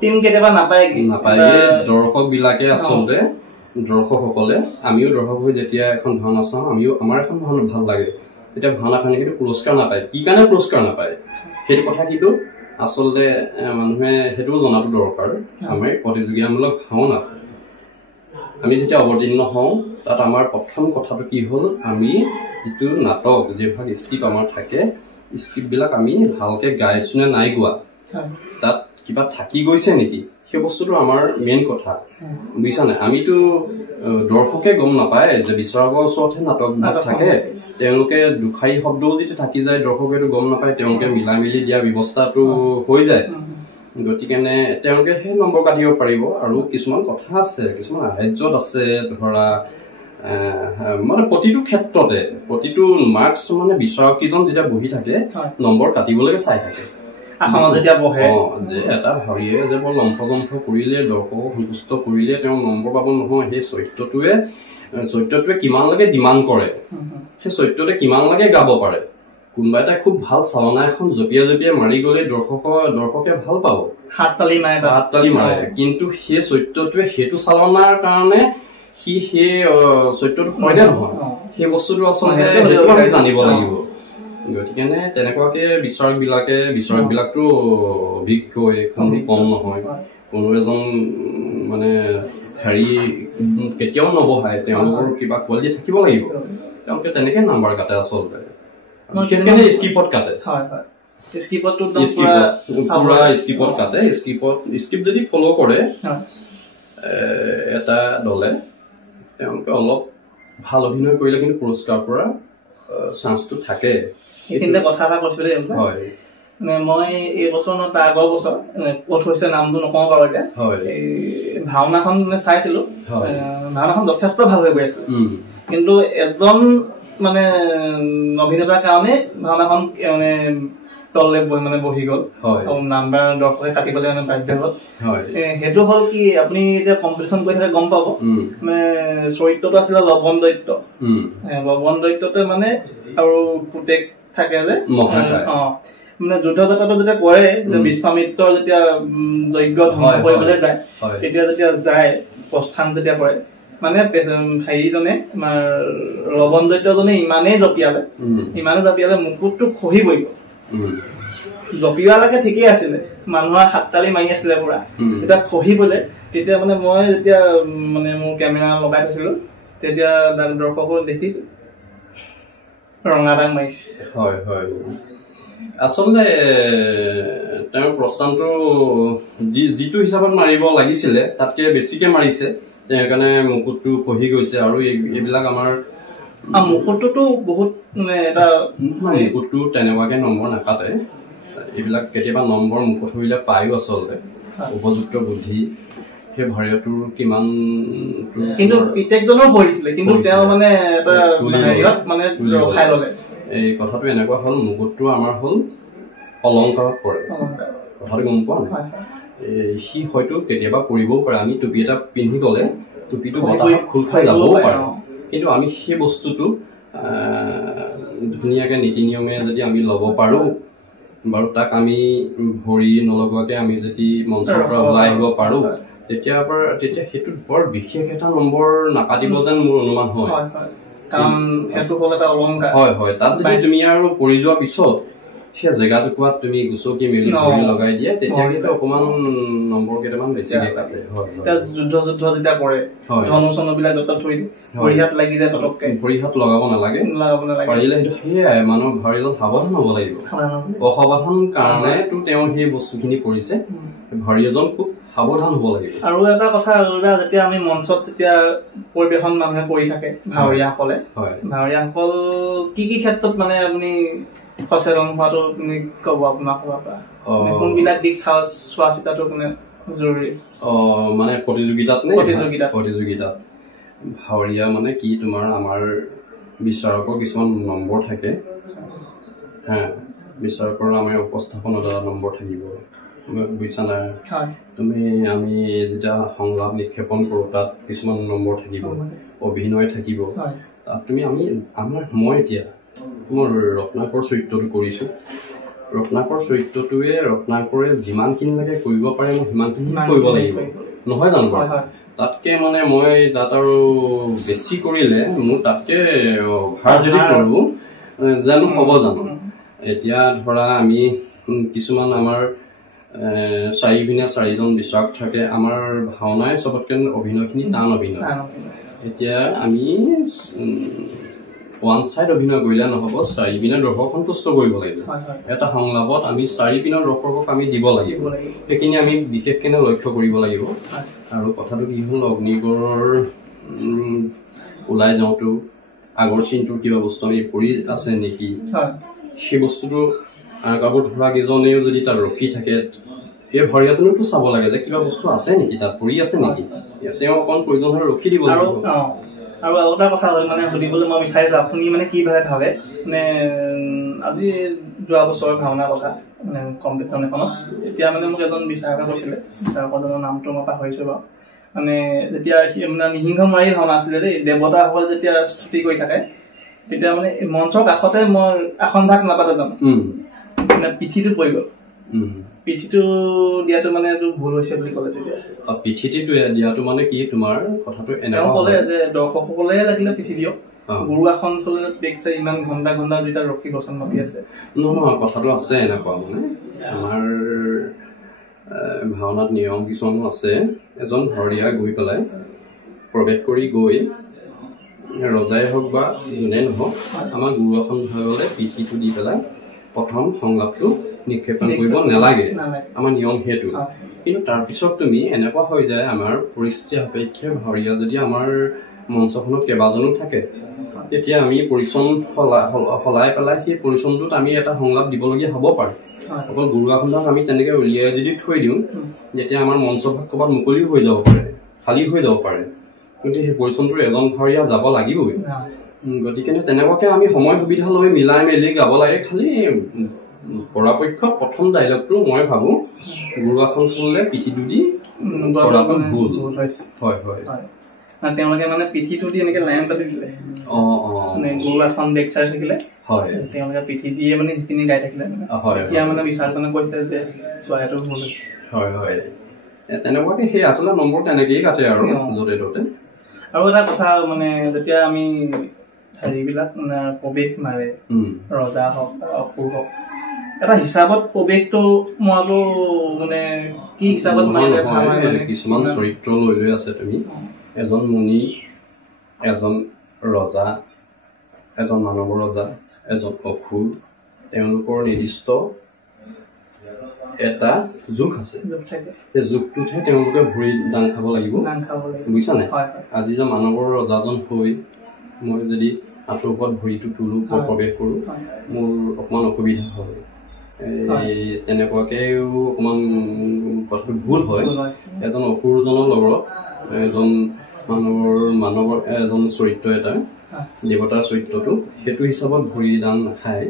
টিম কেতিয়াবা নাপায় দৰ্শক বিলাকে আচলতে দৰ্শকসকলে আমিও দৰ্শক হৈ যেতিয়া এখন ভাওনা চাওঁ আমাৰ এখন ভাওনা ভাল লাগে তেতিয়া ভাওনাখনে কিন্তু পুৰস্কাৰ নাপায় কি কাৰণে পুৰস্কাৰ নাপায় সেইটো কথা কিন্তু আচলতে মানুহে সেইটোও জনাটো দৰকাৰ আমাৰ প্ৰতিযোগিতামূলক ভাওনা আমি যেতিয়া অৱতীৰ্ণ হওঁ তাত আমাৰ প্ৰথম কথাটো কি হ'ল আমি যিটো নাটক যিভাগ স্ক্ৰিপ্ট আমাৰ থাকে স্ক্ৰিপ্টবিলাক আমি ভালকৈ গাইছোঁ নে নাই গোৱা তাত কিবা থাকি গৈছে নেকি সেই বস্তুটো আমাৰ মেইন কথা বুজিছা নাই আমিতো দৰ্শকে গম নাপায় যে বিচাৰকৰ ওচৰতহে নাটকবিলাক থাকে তেওঁলোকে দুখাৰী শব্দও যেতিয়া থাকি যায় দৰ্শকেতো গম নাপায় তেওঁলোকে মিলাই মিলি দিয়া ব্যৱস্থাটো হৈ যায় গতিকে তেওঁলোকে সেই নম্বৰ কাটিব পাৰিব আৰু কিছুমান কথা আছে কিছুমান ৰাজ্যত আছে ধৰা মানে প্ৰতিটো ক্ষেত্ৰতে প্ৰতিটো মাৰ্কছ মানে বিচাৰকীজন যেতিয়া বহি থাকে নম্বৰ কাটিবলৈকে চাই থাকে যে এটা ভাৱীয়ে যে বৰ লম্ফজম্ফ কৰিলে দৰ্শকক সন্তুষ্ট কৰিলে তেওঁ নম্বৰ পাব নহয় সেই চৰিত্ৰটোৱে কিমানলৈকে ডিমাণ্ড কৰে সেই চৰিত্ৰটোৱে কিমানলৈকে গাব পাৰে কোনোবা এটা খুব ভাল চালনা এখন জপিয়াই মাৰি গ'লে দৰ্শকে ভাল পাব হাত তালি মাৰে কিন্তু সেই চৰিত্ৰটোৱে সেইটো চালনাৰ কাৰণে সেই চৰিত্ৰটো হয় নে নহয় সেই বস্তুটো আচলতে জানিব লাগিব গতিকে তেনেকুৱাকে বিচাৰকবিলাকতো অভিজ্ঞ কোনো কম নহয় কোনো এজন মানে হেৰি কেতিয়াও নবহায় তেওঁলোকৰ কিবা কোৱালিটি থাকিব লাগিব তেওঁলোকে তেনেকে নাম্বাৰ কাটে আচলতে স্ক্ৰিপ্ট কাটে স্ক্ৰিপ্ট যদি ফ'ল' কৰে এটা দলে তেওঁলোকে অলপ ভাল অভিনয় কৰিলে কিন্তু পুৰস্কাৰ পৰা চান্সটো থাকে এইখিনিতে কথা এটা কৈছিলো মানে মই এই বছৰ তাৰ আগৰ বছৰ ক'ত হৈছে নামটো নকওঁ বাৰু এতিয়া ভাওনাখন মানে চাইছিলো ভাওনাখন যথেষ্ট ভাল হৈ গৈ আছিল কিন্তু এজন মানে অভিনেতাৰ কাৰণে ভাওনাখন মানে তললে বহি গ'ল নাম্বাৰ দৰ্শকে কাটিবলৈ মানে বাধ্য হ'ল সেইটো হ'ল কি আপুনি এতিয়া কম্পিটিশ্যন কৰি থাকে গম পাব মানে চৰিত্ৰটো আছিলে লৱণ দৈত্যতে মানে আৰু পুতেক থাকে যে মানে যুদ্ধ যাত্ৰাটো যেতিয়া কৰে বিশ্বামিত্ৰৰ যেতিয়া যজ্ঞ ধ্বংস কৰিবলৈ যায় তেতিয়া যেতিয়া যায় প্ৰস্থান যেতিয়া কৰে মানে হেৰিজনে আমাৰ লৱণ দৈত্যজনে ইমানেই জপিয়ালে মুকুটটো খহিবই গ'ল জপিওৱালৈকে ঠিকেই আছিলে মানুহৰ হাত তালি মাৰি আছিলে পুৰা যেতিয়া খহিবলে তেতিয়া মানে মই যেতিয়া মানে মোৰ কেমেৰা লগাই থৈছিলো তেতিয়া দৰ্শকক দেখিছো ৰঙা দাগ মাৰিছে আচলতে তেওঁৰ প্ৰস্থানটো যিটো হিচাপত মাৰিব লাগিছিলে তাতকে বেছিকে মাৰিছে সেইকাৰণে মুকুটটো খহি গৈছে আৰু এইবিলাক আমাৰ মুকুটটোতো বহুত মানে এটা মুকুটটো তেনেকুৱাকে নম্বৰ নাকাটে এইবিলাক কেতিয়াবা নম্বৰ মুকুট হ'লে পায়ো আচলতে উপযুক্ত বুদ্ধি সেই ভাৰতীয়টোৰ কিমান কিন্তু পিতেকজনৰ হৈছিলে কিন্তু তেওঁ মানে এটা হেৰিয়ত মানে ৰখাই ল'লে এই কথাটো এনেকুৱা হ'ল মুকুটটো আমাৰ হ'ল অলংকাৰত পৰে কথাটো গম পোৱা নাই সি হয়তো কেতিয়াবা পৰিবও পাৰে আমি টুপি এটা পিন্ধি গ'লে টুপিটো বতাহত খোল খাই যাবও পাৰে কিন্তু আমি সেই বস্তুটো ধুনীয়াকৈ নীতি নিয়মে যদি আমি ল'ব পাৰোঁ বাৰু তাক আমি ভৰি নলগোৱাকৈ আমি যদি মঞ্চৰ পৰা ওলাই আহিব পাৰোঁ তেতিয়া সেইটো বৰ বিশেষ এটা নম্বৰ নাকাটিব যেন মোৰ অনুমান হয় কাৰণ সেইটো হ'ল এটা অলংকাৰ হয় তাত যদি তুমি আৰু পৰি যোৱাৰ পিছত সেই জেগাটুকুৰাত তুমি গুচকি মেলি ভৰি লগাই দিয়ে তেতিয়া কিন্তু অকণমান নম্বৰ কেইটামান বেছিকৈ কাটে যুদ্ধ যেতিয়া পৰে ধনু চনুবিলাক য'ত থৈ ভৰি হাত লাগি যায় পটককৈ ভৰি হাত লগাব নালাগে পাৰিলে সেইটো সেয়াই মানুহ ভৰিজন সাৱধান হ'ব লাগিব অসাৱধান কাৰণেতো তেওঁ সেই বস্তুখিনি কৰিছে ভৰি এজন খুব সাৱধান হ'ব লাগিব আৰু এটা কথা যেতিয়া আমি মঞ্চত যেতিয়া পৰিৱেশন মানুহে কৰি থাকে ভাৱৰীয়াসকল কি ক্ষেত্ৰত মানে আপুনি সচেতন হোৱাটো আপুনি ক'ব আপোনাৰ ফালৰ পৰা কোনবিলাক দিশ চোৱা চিতাটো মানে জৰুৰী মানে প্ৰতিযোগিতাত ভাৱৰীয়া মানে কি তোমাৰ আমাৰ বিচাৰকৰ কিছুমান নম্বৰ থাকে বিচাৰকৰ আমাৰ উপস্থাপনত এটা নম্বৰ থাকিব বুজিছা নাই আমি যেতিয়া সংলাপ নিক্ষেপণ কৰোঁ তাত কিছুমান নম্বৰ থাকিব অভিনয় থাকিব তাত মই এতিয়া মোৰ ৰত্নাকৰ চৰিত্ৰটো কৰিছোঁ ৰত্নাকৰ চৰিত্ৰটোৱে ৰত্নাকৰে যিমানখিনি লাগে কৰিব পাৰে মই সিমানখিনি কৰিব লাগিব নহয় জানো বাৰু তাতকৈ মানে মই তাত আৰু বেছি কৰিলে মোৰ তাতকৈ ভাৰ যদি কৰোঁ জানো হ'ব জানো এতিয়া ধৰা আমি কিছুমান আমাৰ চাৰিপিনে চাৰিজন বিচাৰক থাকে আমাৰ ভাওনাই চবতকৈ অভিনয়খিনি টান অভিনয় এতিয়া আমি ওৱান চাইড অভিনয় কৰিলে নহ'ব চাৰিপিনে দৰ্শক সন্তুষ্ট কৰিব লাগিব এটা সংলাপত আমি চাৰিপিনৰ দৰ্শকক আমি দিব লাগিব সেইখিনি আমি বিশেষকৈ লক্ষ্য কৰিব লাগিব আৰু কথাটো কি হ'ল অগ্নিগড়ৰ ওলাই যাওঁতেও আগৰ চিনটোৰ কিবা বস্তু আমি পৰি আছে নেকি সেই বস্তুটো কাপোৰ ধৰা কেইজনেও যদি তাত ৰখি থাকে এই ভৰিয়াজনকো চাব লাগে যে কিবা বস্তু আছে নেকি তাত পৰি আছে নেকি তেওঁ অকণ প্ৰয়োজন হ'লে ৰখি দিব লাগিব আৰু এটা কথা মানে সুধিবলৈ মই বিচাৰিছোঁ আপুনি মানে কি ভাবে মানে আজি যোৱা বছৰৰ ভাওনাৰ কথা মানে কম্পিটিশ্যন এখনত তেতিয়া মানে মোক এজন বিচাৰকে কৈছিলে বিচাৰকজনৰ নামটো মই পাহৰিছোঁ বাৰু মানে যেতিয়া মানে নিসিংহ মাৰি ভাওনা আছিলে দেই দেৱতাসকলে যেতিয়া স্তুতি কৰি থাকে তেতিয়া মানে মঞ্চৰ কাষতে মই আসন ভাগ নাপাতে জানো মানে পিঠিটো পৰি গ'ল পিঠিটো দিয়াটো মানে এইটো ভুল হৈছে বুলি ক'লে তেতিয়া পিঠিটো দিয়াটো মানে কি তোমাৰ কথাটো এনেকুৱা ক'লে যে দৰ্শকসকলে লাগিলে পিঠি দিয়ক গুৰু আসন চলে বেগ চাই ইমান ঘণ্টা দুটা ৰখি বচন মাতি আছে নহয় কথাটো আছে এনেকুৱা মানে আমাৰ ভাওনাত নিয়ম কিছুমান আছে এজন ভাৱৰীয়া গৈ পেলাই প্ৰৱেশ কৰি গৈ ৰজাই হওক বা যোনে নহওক আমাৰ গুৰু আসন ধৰিবলৈ পিঠিটো দি পেলাই প্ৰথম সংলাপটো নিক্ষেপণ কৰিব নালাগে আমাৰ নিয়ম সেইটো কিন্তু তাৰপিছত তুমি এনেকুৱা হৈ যায় আমাৰ পৰিস্থিতি সাপেক্ষে ভাৱৰীয়া যদি আমাৰ মঞ্চখনত কেইবাজনো থাকে তেতিয়া আমি পৰিচন সলাই পেলাই সেই পৰিচনটোত আমি এটা সংলাপ দিবলগীয়া হ'ব পাৰে অকল গুৰু আসনক আমি তেনেকৈ উলিয়াই যদি থৈ দিওঁ যেতিয়া আমাৰ মঞ্চভাগ ক'ৰবাত মুকলিও হৈ যাব পাৰে খালী হৈ যাব পাৰে কিন্তু সেই পৰিচনটোৰ এজন ভাৱৰীয়া যাব লাগিবই গতিকে তেনেকুৱাকৈ আমি সময় সুবিধা লৈ মিলাই মেলি গাব লাগে খালি পৰাপক্ষত প্ৰথম ডাইলগটো মই ভাবোঁ গুৰু আসন চলিলে পিঠিটো দি কৰাটো ভুল হয় তেওঁলোকে মানে পিঠিটো দি এনেকৈ লাইন পাতি দিলে মানে গুৰু আসন বেক চাই থাকিলে তেওঁলোকে পিঠি দিয়ে মানে সেইখিনি গাই থাকিলে এতিয়া মানে বিচাৰজনে কৈছে যে চোৱাটো ভুল হৈছে হয় তেনেকুৱাকৈ সেই আচলতে নম্বৰ তেনেকেই কাটে আৰু য'তে ত'তে আৰু এটা কথা মানে যেতিয়া আমি হেৰিবিলাক মানে প্ৰৱেশ মাৰে ৰজা হওক বা অসুৰ হওক এটা হিচাপত প্ৰৱেশটো মৰাটো মানে কি হিচাপত মাৰিলে ভাল হয় কিছুমান চৰিত্ৰ লৈ আছে তুমি এজন মুনি এজন ৰজা এজন মানৱ ৰজা এজন অসুৰ তেওঁলোকৰ নিৰ্দিষ্ট এটা যুগ আছে সেই যুগটোতহে তেওঁলোকে ভৰি দাং খাব লাগিব বুজিছা নাই আজি যে মানৱৰ ৰজাজন হৈ মই যদি আঁঠুৰ ওপৰত ভৰিটো তোলোঁ প্ৰৱেশ কৰোঁ মোৰ অকণমান অসুবিধা হয় তেনেকুৱাকৈও অকণমান কথাটো ভুল হয় এজন অসুৰজনৰ লগত এজন মানৱৰ এজন চৰিত্ৰ এটা দেৱতাৰ চৰিত্ৰটো সেইটো হিচাপত ভৰি দান নাখায়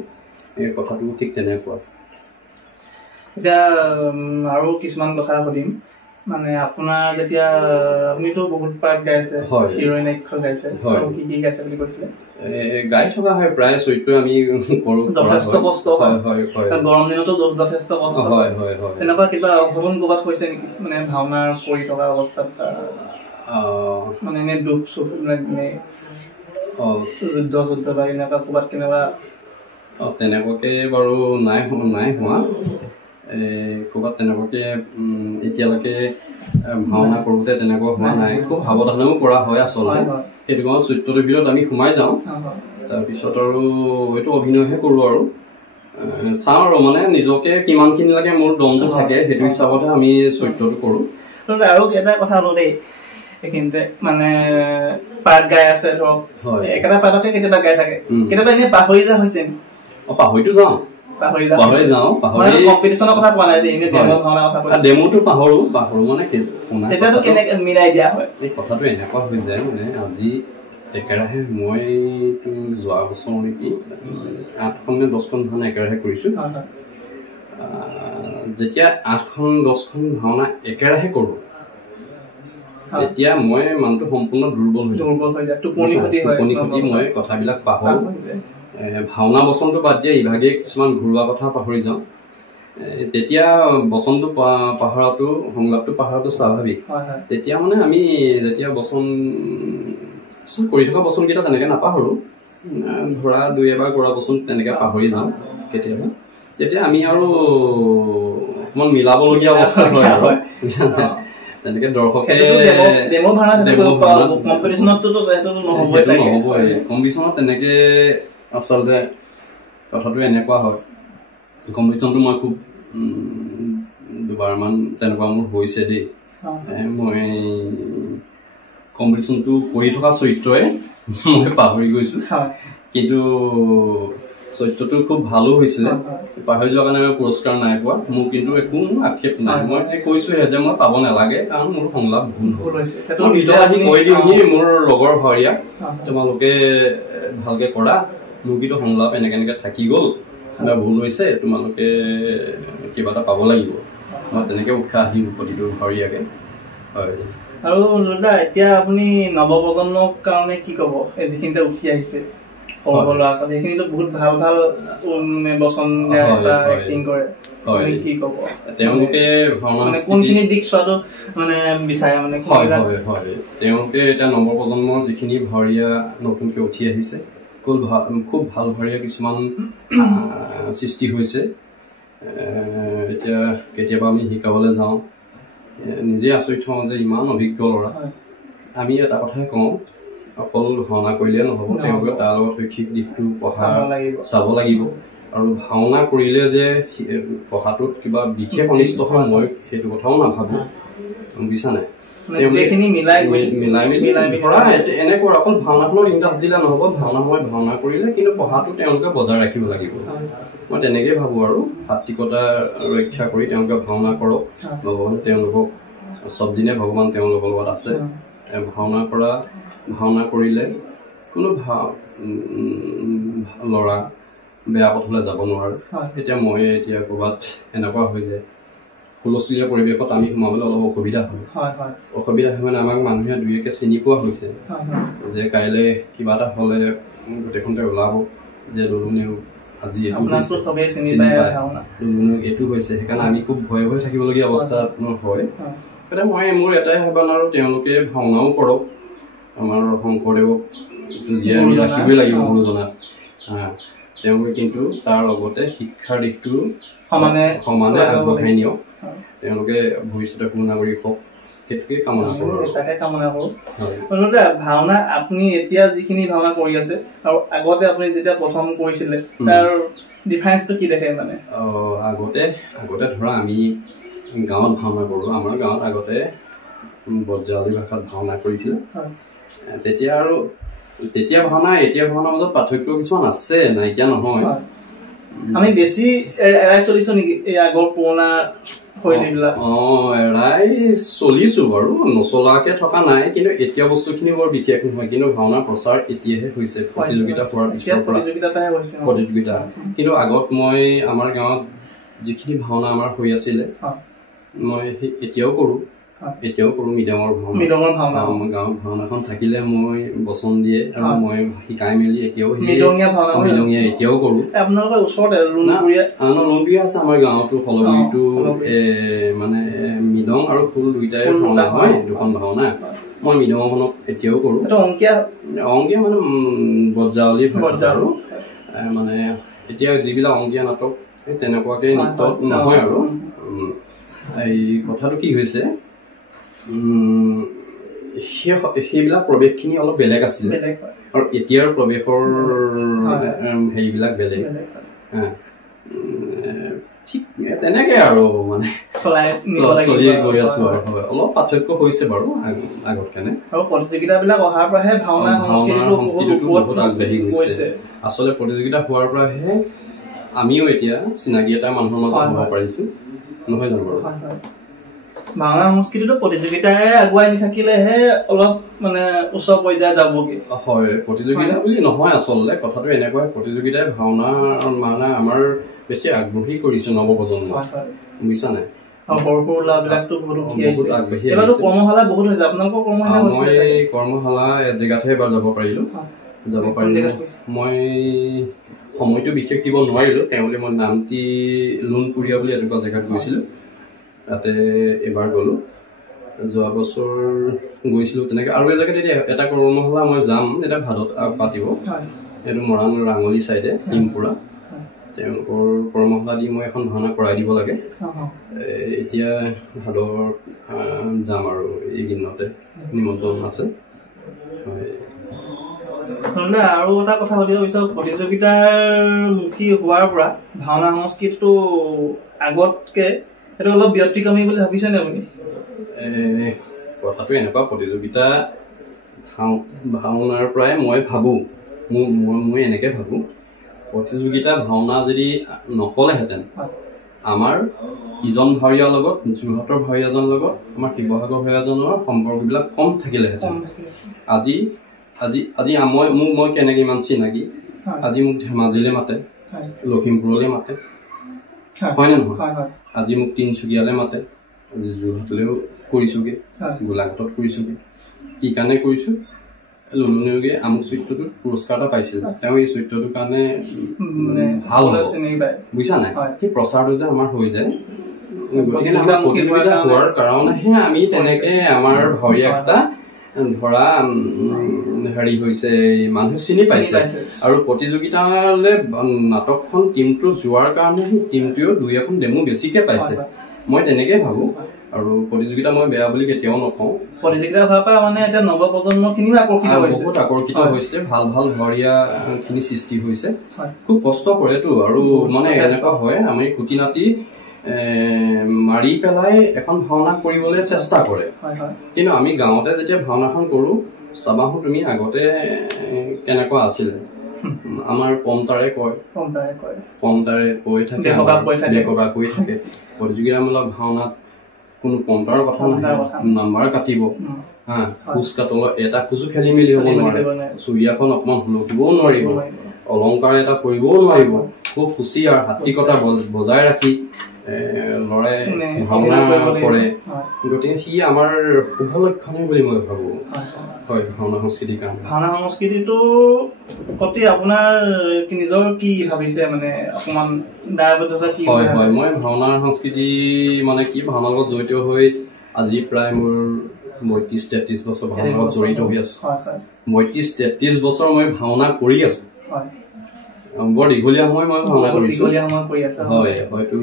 এই কথাটো ঠিক তেনেকুৱা এতিয়া আৰু কিছুমান কথা সুধিম মানে আপোনাৰ যেতিয়া আপুনিতো বহুত পাৰ্ট গাইছে হিৰোইন এক্টৰ গাইছে কি কি গাইছে বুলি কৈছিলে গাই থকা হয় প্ৰায় চৰিত্ৰ আমি কৰো যথেষ্ট কষ্ট হয় গৰম দিনতো যথেষ্ট কষ্ট হয় তেনেকুৱা কিবা অংশগ্ৰহণ ক'ৰবাত হৈছে নেকি মানে ভাওনাৰ কৰি থকা অৱস্থাত মানে এনে দুখ চুখ মানে যুদ্ধ বা এনেকুৱা ক'ৰবাত কেনেকুৱা তেনেকুৱাকে বাৰু নাই হোৱা ক'ৰবাত তেনেকুৱাকে এতিয়ালৈকে ভাওনা কৰোঁতে তেনেকুৱা হোৱা নাই খুব সাৱধানেও কৰা হয় আচলতে সেইটো কাৰণে চৰিত্ৰটোৰ ভিতৰত আমি সোমাই যাওঁ তাৰপিছত আৰু এইটো অভিনয়হে কৰোঁ আৰু চাওঁ আৰু মানে নিজকে কিমানখিনি লাগে মোৰ দমটো থাকে সেইটো হিচাপতহে আমি চৰিত্ৰটো কৰোঁ আৰু এটা কথা হ'ল দেই এইখিনিতে মানে পাৰ্ট গাই আছে ধৰক একেটা পাৰ্টকে কেতিয়াবা গাই থাকে কেতিয়াবা এনেই পাহৰি যোৱা হৈছে পাহৰিতো যাওঁ কম্পিটিশ্যনৰ কথা কোৱা নাই এনে ডেমো ভাওনাৰ কথা কোৱা ডেমোটো পাহৰো মানে তেতিয়াতো কেনেকে মিলাই দিয়া হয় এই কথাটো এনেকুৱা হৈ যায় মানে আজি একেৰাহে মই যোৱা বছৰ নেকি 8খন নে 10খন ভাওনা একেৰাহে কৰিছো যেতিয়া 8খন 10খন ভাওনা একেৰাহে কৰো এতিয়া মই মানুহটো সম্পূৰ্ণ দুৰ্বল হৈ যায় টোপনি খতি মই কথাবিলাক পাহৰো ভাওনা বচনটো বাদ দিয়া ইভাগে কিছুমান ঘৰুৱা কথা পাহৰি যাওঁ তেতিয়া বচনটো পাহৰাটো সংলাপটো পাহৰাটো স্বাভাৱিক তেতিয়া মানে আমি যেতিয়া বচন কৰি থকা বচনকেইটা তেনেকৈ নাপাহৰো ধৰা 2-এবাৰ কৰা বচন তেনেকৈ পাহৰি যাওঁ কেতিয়াবা তেতিয়া আমি আৰু অকণমান মিলাবলগীয়া অৱস্থা হয় তেনেকে দৰ্শকে কম্পিটিশ্যনত তেনেকে আচলতে কথাটো এনেকুৱা হয় কম্পিটিশ্যনটো মই খুব দুবাৰমান তেনেকুৱা মোৰ হৈছে দেই মই কম্পিটিশ্যনটো কৰি থকা চৰিত্ৰই মই পাহৰি গৈছোঁ কিন্তু চৰিত্ৰটো খুব ভালো হৈছিলে পাহৰি যোৱাৰ কাৰণে মই পুৰস্কাৰ নাই পোৱা মোৰ কিন্তু একো আক্ষেপ নাই মই কৈছোঁহে যে মই পাব নালাগে কাৰণ মোৰ সংলাপ ভুল হৈছে নিজৰ আহি কৈ দিওঁহি মোৰ লগৰ ভাৱৰীয়াক তোমালোকে ভালকে কৰা মোৰ কিন্তু সংলাপ এনেকে থাকি গ'ল বা ভুল হৈছে তোমালোকে কিবা এটা পাব লাগিব মই তেনেকে উৎসাহ দিওঁ প্ৰতিটো ভাৱৰীয়াকে হয় আৰু দাদা এতিয়া আপুনি নৱপ্ৰজন্মৰ কাৰণে কি ক'ব যিখিনিতে উঠি আহিছে ল'ৰা ছোৱালী সেইখিনিতো বহুত ভাল ভাল বচন এক্টিং কৰে কি ক'ব তেওঁলোকে কোনখিনি দিশ চোৱাটো মানে বিচাৰে মানে তেওঁলোকে এতিয়া নৱপ্ৰজন্মৰ যিখিনি ভাৱৰীয়া নতুনকৈ উঠি আহিছে খুব ভাল ভাৱৰীয়া কিছুমান সৃষ্টি হৈছে এতিয়া কেতিয়াবা আমি শিকাবলৈ যাওঁ নিজে আচৰিত হওঁ যে ইমান অভিজ্ঞ ল'ৰা আমি এটা কথাই কওঁ অকল ভাওনা কৰিলে নহ'ব তেওঁলোকে তাৰ লগত শৈক্ষিক দিশটো পঢ়া চাব লাগিব আৰু ভাওনা কৰিলে যে পঢ়াটোত কিবা বিশেষ অনিষ্ট হয় মই সেইটো কথাও নাভাবোঁ বুজিছা নাই এনেকুৱা অকল ভাওনাখনত ইণ্টাৰেষ্ট দিলে নহ'ব ভাওনা সময়ত ভাওনা কৰিলে কিন্তু পঢ়াটো তেওঁলোকে বজাই ৰাখিব লাগিব মই তেনেকেই ভাবোঁ আৰু সাত্বিকতা ৰক্ষা কৰি তেওঁলোকে ভাওনা কৰক ভগৱানে তেওঁলোকক চবদিনে ভগৱান তেওঁলোকৰ লগত আছে ভাওনা কৰিলে কোনো ল'ৰা বেয়া পথলৈ যাব নোৱাৰে এতিয়া মই এতিয়া ক'ৰবাত এনেকুৱা হৈ যায় হুলস্থুলীয়া পৰিৱেশত আমি সোমাবলৈ অলপ অসুবিধা হয় মানে আমাক মানুহে দুই-একে চিনি পোৱা হৈছে যে কাইলৈ কিবা এটা হ'লে গোটেইখনতে ওলাব যে লুলুনেও আজি এইটো হৈছে সেইকাৰণে আমি খুব ভয়ে ভয়ে থাকিবলগীয়া অৱস্থা হয় গতিকে মই মোৰ এটাই আহ্বান আৰু তেওঁলোকে ভাওনাও কৰক আমাৰ শংকৰদেৱক জীয়াই আমি ৰাখিবই লাগিব গুৰুজনাত তেওঁলোকে কিন্তু তাৰ লগতে শিক্ষাৰ দিশটো সমানে আগবঢ়াই নিয়ক তেওঁলোকে ভৱিষ্যতে কোনো নাগৰিক হওক সেইটোকে কামনা কৰোঁ ভাওনা আপুনি এতিয়া যিখিনি ভাওনা কৰি আছে আৰু আগতে আপুনি যেতিয়া প্ৰথম কৰিছিলে তাৰ ডিফাৰেঞ্চটো কি দেখে মানে আগতে ধৰা আমি গাঁৱত ভাওনা কৰোঁ আমাৰ গাঁৱত আগতে বজ্ৰাৱলী ভাষাত ভাওনা কৰিছিলে তেতিয়া ভাওনা এতিয়া ভাওনাৰ মাজত পাৰ্থক্য কিছুমান আছে নাইকিয়া নহয় আমি বেছি এৰাই চলিছো নেকি এই আগৰ পুৰণা এৰাই চলিছো বাৰু নচলাকে থকা নাই কিন্তু এতিয়া বস্তুখিনি বৰ বিশেষ নহয় কিন্তু ভাওনাৰ প্ৰচাৰ এতিয়াহে হৈছে প্ৰতিযোগিতা হোৱাৰ পিছৰ পৰা প্ৰতিযোগিতা কিন্তু আগত মই আমাৰ গাঁৱত যিখিনি ভাওনা আমাৰ হৈ আছিলে মই এতিয়াও কৰোঁ এতিয়াও কৰোঁ মৃদঙৰ ভাওনা গাঁৱত ভাওনাখন থাকিলে মই বচন দিয়ে আৰু মই শিকাই মেলি এতিয়াও মৃদঙীয়া এতিয়াও কৰোঁ আপোনালোকৰ ওচৰতে লোণপুৰীয়া আছে আমাৰ গাঁৱতো ফলগুৰিটো মানে মৃদং আৰু খোল দুইটাই ভাওনা হয় দুখন ভাওনা মই মৃদঙখনক এতিয়াও কৰোঁ অংকীয়া মানে বজ্ৰাৱলী আৰু মানে এতিয়া যিবিলাক অংকীয়া নাটক তেনেকুৱাকে নৃত্য নহয় আৰু এই কথাটো কি হৈছে সেইবিলাক প্ৰৱেশখিনি অলপ বেলেগ আছিলে আৰু এতিয়াৰ প্ৰৱেশৰ হেৰিবিলাক বেলেগ ঠিক তেনেকে আৰু মানে চলি গৈ আছো আৰু অলপ পাৰ্থক্য হৈছে বাৰু আগত কেনে আৰু প্ৰতিযোগিতাবিলাক অহাৰ পৰাহে ভাওনা সংস্কৃতিটো বহুত আগবাঢ়ি গৈছে আচলতে প্ৰতিযোগিতা হোৱাৰ পৰাহে আমিও এতিয়া চিনাকি এটা মানুহৰ মাজত হ'ব পাৰিছো নহয় জানো বাৰু ভাওনা সংস্কৃতিটো প্ৰতিযোগিতাৰে আগুৱাই নি থাকিলেহে অলপ মানে উচ্চ পৰ্যায়ত যাবগে হয় প্ৰতিযোগিতা বুলি নহয় আচলতে কথাটো এনেকুৱা প্ৰতিযোগিতাই ভাওনা মানে আমাৰ বেছি আগ্ৰহী কৰিছে নৱপ্ৰজন্ম বুজিছা নাই কৰ্মশালা বহুত হৈছে আপোনালোকৰ কৰ্মশালা জেগাতহে এবাৰ যাব পাৰিলো মই সময়টো বিশেষ দিব নোৱাৰিলো তেওঁলৈ মই নামটি লোণপুৰীয়া বুলি এনেকুৱা জেগাত গৈছিলো তাতে এবাৰ গ'লো যোৱা বছৰ গৈছিলো তেনেকে আৰু এজেগাত এতিয়া এটা কৰ্মশালা মই যাম এটা ভাদত পাতিব এইটো মৰাণ ৰাঙলী চাইডে হিমপুৰা তেওঁলোকৰ কৰ্মশালা দি মই এখন ভাওনা কৰাই দিব লাগে এতিয়া ভাদত যাম আৰু এইদিনতে নিমন্ত্ৰণ আছে আৰু এটা কথা সুধিব বিচাৰো প্ৰতিযোগিতাৰ মুখী হোৱাৰ পৰা ভাওনা সংস্কৃতিটো আগতকে সেইটো অলপ ব্যতিক্ৰমী বুলি ভাবিছেনে আপুনি কথাটো এনেকুৱা প্ৰতিযোগিতা ভাওনাৰ পৰাই মই ভাবোঁ মই এনেকৈ ভাবোঁ প্ৰতিযোগিতা ভাওনা যদি নকলেহেঁতেন আমাৰ ইজন ভাৱৰীয়াৰ লগত যোৰহাটৰ ভাৱৰীয়াজনৰ লগত আমাৰ শিৱসাগৰ ভাৱৰীয়াজনৰ সম্পৰ্কবিলাক কম থাকিলেহেঁতেন আজি মই কেনেকৈ ইমান চিনাকি আজি মোক ধেমাজিলৈ মাতে লখিমপুৰলৈ মাতে হয়নে নহয় আজি মোক তিনিচুকীয়ালৈ মাতে আজি যোৰহাটলৈও কৰিছোঁগৈ গোলাঘাটত কৰিছোঁগৈ কি কাৰণে কৰিছোঁ লুলুনিয়োগে আমুক চৰিত্ৰটোত পুৰস্কাৰ এটা পাইছিল তেওঁ এই চৰিত্ৰটোৰ কাৰণে ভাল বুজিছা নাই সেই প্ৰচাৰটো যে আমাৰ হৈ যায় গতিকে আমাৰ প্ৰতিযোগিতা হোৱাৰ কাৰণেহে আমি তেনেকে আমাৰ ভাৱৰীয়াকেইটা ধৰা হেৰি হৈছে মানুহে চিনি পাইছে আৰু প্ৰতিযোগিতালৈ নাটকখন টিমটো যোৱাৰ কাৰণে সেই টিমটোৱেও দুই এখন ডেমো বেছিকে পাইছে মই তেনেকে ভাবোঁ আৰু প্ৰতিযোগিতা মই বেয়া বুলি কেতিয়াও নকওঁ প্ৰতিযোগিতা হোৱাৰ পৰা মানে এতিয়া নৱপ্ৰজন্মখিনিও বহুত আকৰ্ষিত হৈছে ভাল ভাৱৰীয়া খিনি সৃষ্টি হৈছে খুব কষ্ট কৰেতো আৰু মানে এনেকুৱা হয় আমি খুটি নাটি মাৰি পেলাই এখন ভাওনা কৰিবলৈ চেষ্টা কৰে কিন্তু আমি গাঁৱতে যেতিয়া ভাওনাখন কৰোঁ চাবাহো তুমি আগতে কেনেকুৱা আছিলে আমাৰ পন্তাৰে কৈ থাকে বেককা কৈ থাকে প্ৰতিযোগিতামূলক ভাওনাত কোনো পন্তাৰ কথা নহয় নাম্বাৰ কাটিব খোজ কাটলৰ এটা খোজো খেলি মেলি হ'ব নোৱাৰে চুৰিয়াখন অকণমান হুলকিবও নোৱাৰিব অলংকাৰ এটা কৰিবও নোৱাৰিব খুব সুচি আৰু হাতীকতা বজাই ৰাখি লৰাই ভাওনা কৰে গতিকে সি আমাৰ শুভ লক্ষণে বুলি মই ভাবোঁ হয় ভাওনা সংস্কৃতিৰ কাৰণে ভাওনা সংস্কৃতিটোৰ প্ৰতি আপোনাৰ নিজৰ কি ভাবিছে মানে অকণমান দায়বদ্ধতা কি হয় মই ভাওনাৰ সংস্কৃতি মানে কি ভাওনাৰ লগত জড়িত হৈ আজি প্ৰায় মোৰ ৩৫-৩৩ বছৰ ভাওনাৰ লগত জড়িত হৈ আছো ৩৫-৩৩ বছৰ মই ভাওনা কৰি আছো বৰ দীঘলীয়া সময় মই ভাওনা কৰিছো হয় হয়তো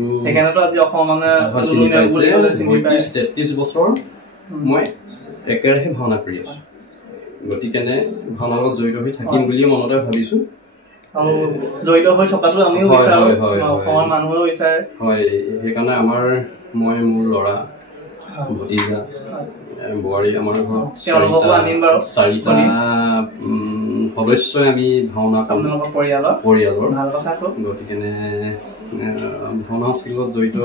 ৩৫-৩৩ বছৰ মই একেৰাহে ভাওনা কৰি আছো গতিকে ভাওনাৰ লগত জড়িত হৈ থাকিম বুলি মনতে ভাবিছো জড়িত হৈ থকাটো আমিও বিচাৰো অসমৰ মানুহেও বিচাৰে হয় সেইকাৰণে আমাৰ মই মোৰ ল'ৰা ভতিজা বোৱাৰী আমাৰ ঘৰত ৪টা সদস্যই আমি ভাওনা পৰিয়ালৰ গতিকে ভাওনা সংস্কৃতিৰ লগত জড়িত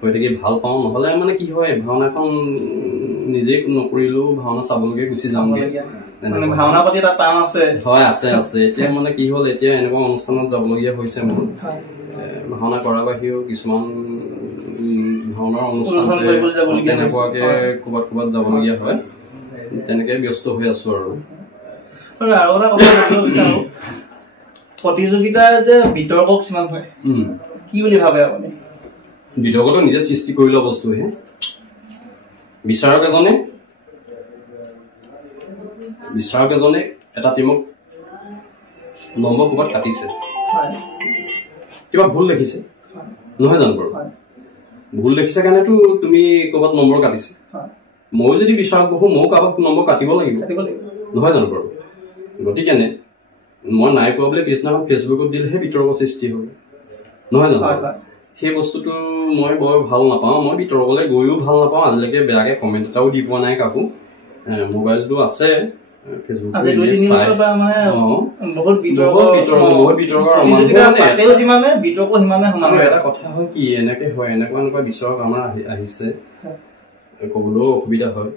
হৈ থাকি ভাল পাওঁ নহ'লে মানে কি হয় ভাওনাখন নিজে নকৰিলেও ভাওনা চাবলৈকে গুচি যাওঁগে হয় আছে এতিয়া মানে কি হ'ল এতিয়া এনেকুৱা অনুষ্ঠানত যাবলগীয়া হৈছে মোৰ ভাওনা কৰাৰ বাহিৰেও কিছুমান ভাওনাৰ অনুষ্ঠানতে তেনেকুৱাকে ক'ৰবাত যাবলগীয়া হয় তেনেকে ব্যস্ত হৈ আছো আৰু এটা কথা জানিব বিচাৰো প্ৰতিযোগিতাৰ যে বিতৰ্ক কিছুমান হয় কি বুলি ভাবে আপুনি বিতৰ্কটো নিজে সৃষ্টি কৰি লোৱা বস্তুহে বিচাৰক এজনে এটা টিমক নম্বৰ ক'ৰবাত কাটিছে কিবা ভুল দেখিছে নহয় জানো বাৰু ভুল দেখিছে কাৰণেতো তুমি ক'ৰবাত নম্বৰ কাটিছে মই যদি বিচাৰক বহু ময়ো কাৰোবাক নম্বৰ কাটিব লাগিব নহয় জানো বাৰু গতিকে মই নাই কোৱা বুলি পিছদিনাখন ফেচবুকত দিলেহে বিতৰ্ক সৃষ্টি হয় নহয় জানো সেই বস্তুটো মই বৰ ভাল নাপাওঁ মই বিতৰ্কলৈ গৈও ভাল নাপাওঁ আজিলৈকে বেয়াকে কমেণ্ট এটাও দি পোৱা নাই কাকো মোবাইলটো আছে এটা কথা হয় কি এনেকে হয় এনেকুৱা বিচাৰক আমাৰ আহিছে ক'বলৈও অসুবিধা হয়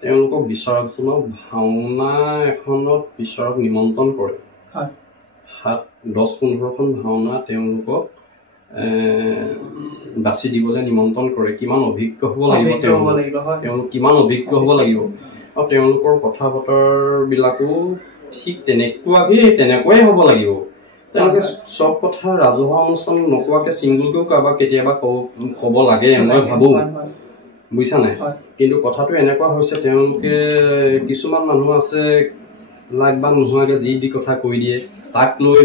তেওঁলোকক বিচাৰকজনক ভাওনা এখনত বিচাৰক নিমন্ত্ৰণ কৰে 10-15খন ভাওনা তেওঁলোকক বাছি দিবলৈ নিমন্ত্ৰণ কৰে কিমান অভিজ্ঞ হ'ব লাগিব তেওঁলোক কিমান অভিজ্ঞ হ'ব লাগিব আৰু তেওঁলোকৰ কথা বতৰাবিলাকো ঠিক তেনেকুৱাই হ'ব লাগিব তেওঁলোকে চব কথা ৰাজহুৱা অনুষ্ঠান নোকোৱাকে চিংগুলকেও কাৰোবাক কেতিয়াবা ক'ব লাগে মই ভাবোঁ বুজিছা নাই কিন্তু কথাটো এনেকুৱা হৈছে তেওঁলোকে কিছুমান মানুহ আছে লাগ বা নোহোৱাকে যি কথা কৈ দিয়ে তাক লৈ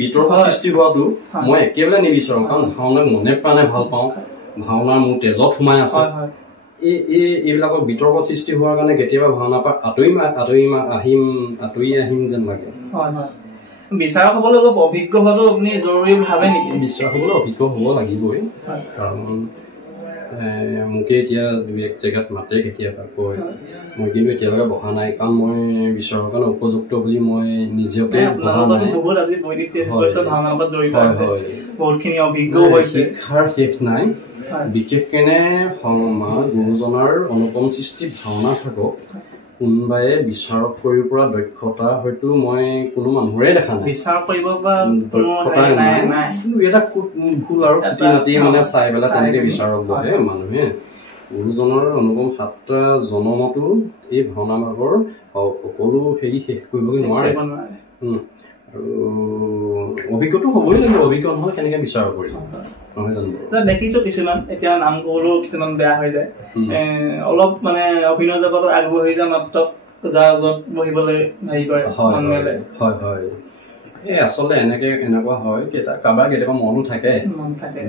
বিতৰ্ক সৃষ্টি হোৱাটো মই একেবাৰে নিবিচাৰোঁ কাৰণ ভাওনাক মনে প্ৰাণে ভাল পাওঁ ভাওনাৰ মোৰ তেজত সোমাই আছে এইবিলাকৰ বিতৰ্ক সৃষ্টি হোৱাৰ কাৰণে কেতিয়াবা ভাওনাৰ পৰা আঁতৰি আহিম যেন লাগে বিচাৰক হ'বলৈ অলপ অভিজ্ঞ হোৱাটো আপুনি জৰুৰী ভাবে নেকি বিচাৰক হ'বলৈ অভিজ্ঞ হ'ব লাগিবই কাৰণ মোকে এতিয়া 2-1 জেগাত মাতে কেতিয়াবা কয় মই কিন্তু এতিয়ালৈকে বহা নাই কাৰণ মই বিচাৰৰ কাৰণে উপযুক্ত বুলি মই নিজকে শিক্ষাৰ শেষ নাই বিশেষকেনে গুৰুজনাৰ অনুপম সৃষ্টি ভাওনা থাকক কোনোবাই বিচাৰক কৰিব পৰা দক্ষতা হয়তো মই কোনো মানুহৰে দেখা নাই বিচাৰ কৰিব পৰা দক্ষতা নাই কিন্তু এটা ভুল আৰু খুটি মানে চাই পেলাই তেনেকে বিচাৰক বহে মানুহে গুৰুজনৰ অনুপম 7টা জনমতো এই ভাওনা ভাগৰ সকলো হেৰি শেষ কৰিবগৈ নোৱাৰে আৰু অভিজ্ঞটো হ'বই লাগিব অভিজ্ঞ নহ'লে কেনেকে বিচাৰ কৰিব নহয় জানো দেখিছো কিছুমান এতিয়া নাম ক'বলৈও কিছুমান বেয়া হৈ যায় অলপ মানে অভিনয় জগতত আগবাঢ়ি যায় মাত্ৰ যাৰ য'ত বহিবলৈ হেৰি কৰে হয় আচলতে এনেকুৱা হয় কাৰোবাৰ কেতিয়াবা মনো থাকে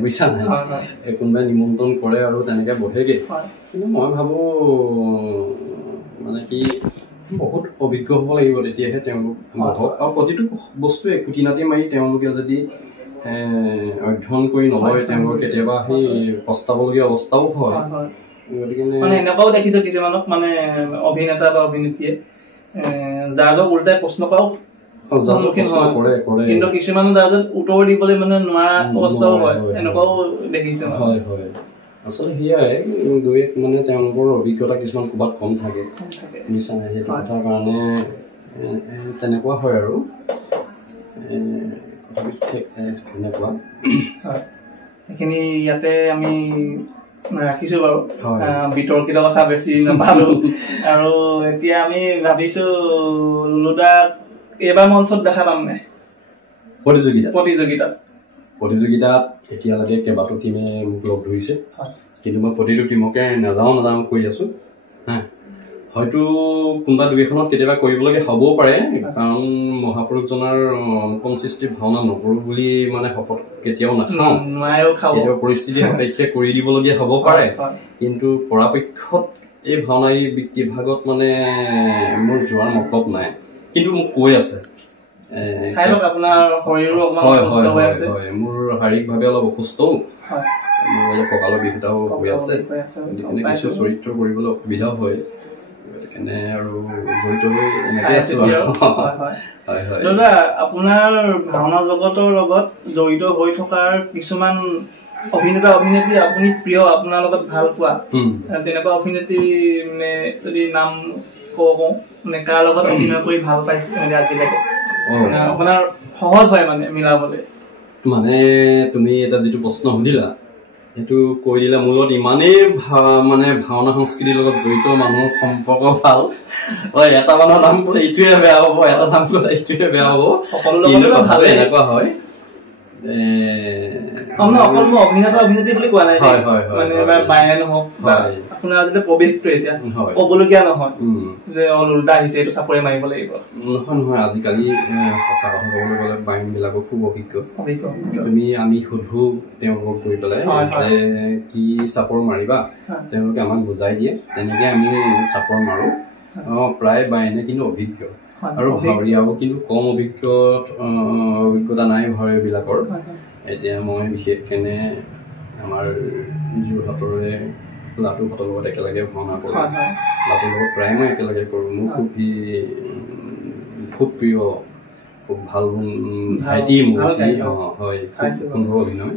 বুজিছা নাই কোনোবাই নিমন্ত্ৰণ কৰে আৰু তেনেকে বহেগে কিন্তু মই ভাবো মানে কি বহুত অভিজ্ঞ হ'ব লাগিব তেতিয়াহে তেওঁলোক বহক আৰু প্ৰতিটো বস্তুৱে খুটি নাটি মাৰি তেওঁলোকে যদি অধ্যয়ন কৰি নলয় তেওঁলোকৰ কেতিয়াবা সেই পস্তাবলগীয়া অৱস্থাও হয় গতিকে মানে এনেকুৱাও দেখিছো কিছুমানক মানে অভিনেতা বা অভিনেত্ৰীয়ে যাৰ উল্টাই প্ৰশ্ন কৰাও কিন্তু কিছুমান যাৰ উত্তৰ দিবলৈ মানে নোৱাৰা অৱস্থাও হয় এনেকুৱাও দেখিছো হয় আচলতে সেয়াই 2-1 মানে তেওঁলোকৰ অভিজ্ঞতা কিছুমান ক'ৰবাত কম থাকে বুজিছা নাই সেইটো কথাৰ কাৰণে তেনেকুৱা হয় আৰু তেনেকুৱা এইখিনি ইয়াতে আমি ৰাখিছো বাৰু বিতৰ্কিত কথা বেছি নাপালো আৰু এতিয়া আমি ভাবিছো লুলুদাক এইবাৰ মঞ্চত দেখা পাম নাই প্ৰতিযোগিতাত এতিয়ালৈকে কেইবাটাও টীমে মোক লগ ধৰিছে কিন্তু মই প্ৰতিটো টীমকে নাযাওঁ কৰি আছো হয়তো কোনোবা 2-এখনত কেতিয়াবা কৰিবলগীয়া হ'বও পাৰে কাৰণ মহাপুৰুষজনাৰ অনুপম সৃষ্টি ভাওনা নকৰোঁ বুলি মানে শপত কেতিয়াও নাখাওঁ কেতিয়াবা পৰিস্থিতি সাপেক্ষে কৰি দিবলগীয়া হ'ব পাৰে কিন্তু পৰাপক্ষত এই ভাওনা বিভাগত মানে মোৰ যোৱাৰ মতলব নাই কিন্তু মোক কৈ আছে মোৰ শাৰীৰিকভাৱে অলপ অসুস্থও মোৰ অলপ কঁকালৰ বিহুতাও হৈ আছে গতিকে কিছু চৰিত্ৰ কৰিবলৈ অসুবিধাও হয় গতিকে আৰু জড়িত হৈ এনেকৈ আছো দাদা আপোনাৰ ভাওনা জগতৰ লগত জড়িত হৈ থকাৰ কিছুমান অভিনেতা অভিনেত্ৰী আপুনি প্ৰিয় আপোনাৰ লগত ভাল পোৱা তেনেকুৱা অভিনেত্ৰী মানে যদি নাম কওঁ মানে কাৰ লগত অভিনয় কৰি ভাল পাইছে আজিলৈকে আপোনাৰ সহজ হয় মানে মিলাবলৈ মানে তুমি এটা যেটো প্ৰশ্ন সুধিলা এটো কৈ দিলা মূলত ইমানেই মানে ভাওনা সংস্কৃতিৰ লগত জড়িত মানুহৰ সম্পৰ্ক ভাল হয় এটা মানুহৰ নাম ক'লে ইটোৱে বেয়া হ'ব এটা নাম ক'লে ইটোৱে বেয়া হ'ব সকলো লগত ভালে এনেকুৱা হয় আমৰা অকল অভিনেতা অভিনেত্ৰী বুলি কোৱা নাই মানে বায়ান হওক বা আপোনাৰ যদি প্ৰৱেশটো এতিয়া ক'বলগীয়া নহয় যে উল্টা আহিছে এইটো চাপৰি মাৰিব লাগিব নহয় আজিকালি সঁচা কথা ক'বলৈ গ'লে বায়ানবিলাকো খুব অভিজ্ঞ তুমি আমি সুধো তেওঁলোকক গৈ পেলাই যে কি চাপৰ মাৰিবা তেওঁলোকে আমাক বুজাই দিয়ে তেনেকে আমি চাপৰ মাৰো প্ৰায় বায়ানে কিন্তু অভিজ্ঞ আৰু ভাৱৰীয়াও কিন্তু কম অভিজ্ঞতা নাই ভাৱৰীয়াবিলাকৰ এতিয়া মই বিশেষকেনে আমাৰ যোৰহাটৰে লাটুহঁতৰ লগত একেলগে ভাওনা কৰোঁ লাটুৰ লগত প্ৰায় মই একেলগে কৰোঁ মোৰ খুব প্ৰিয় খুব ভাল ভাইটি মোৰ হয় খুব সুন্দৰ অভিনয়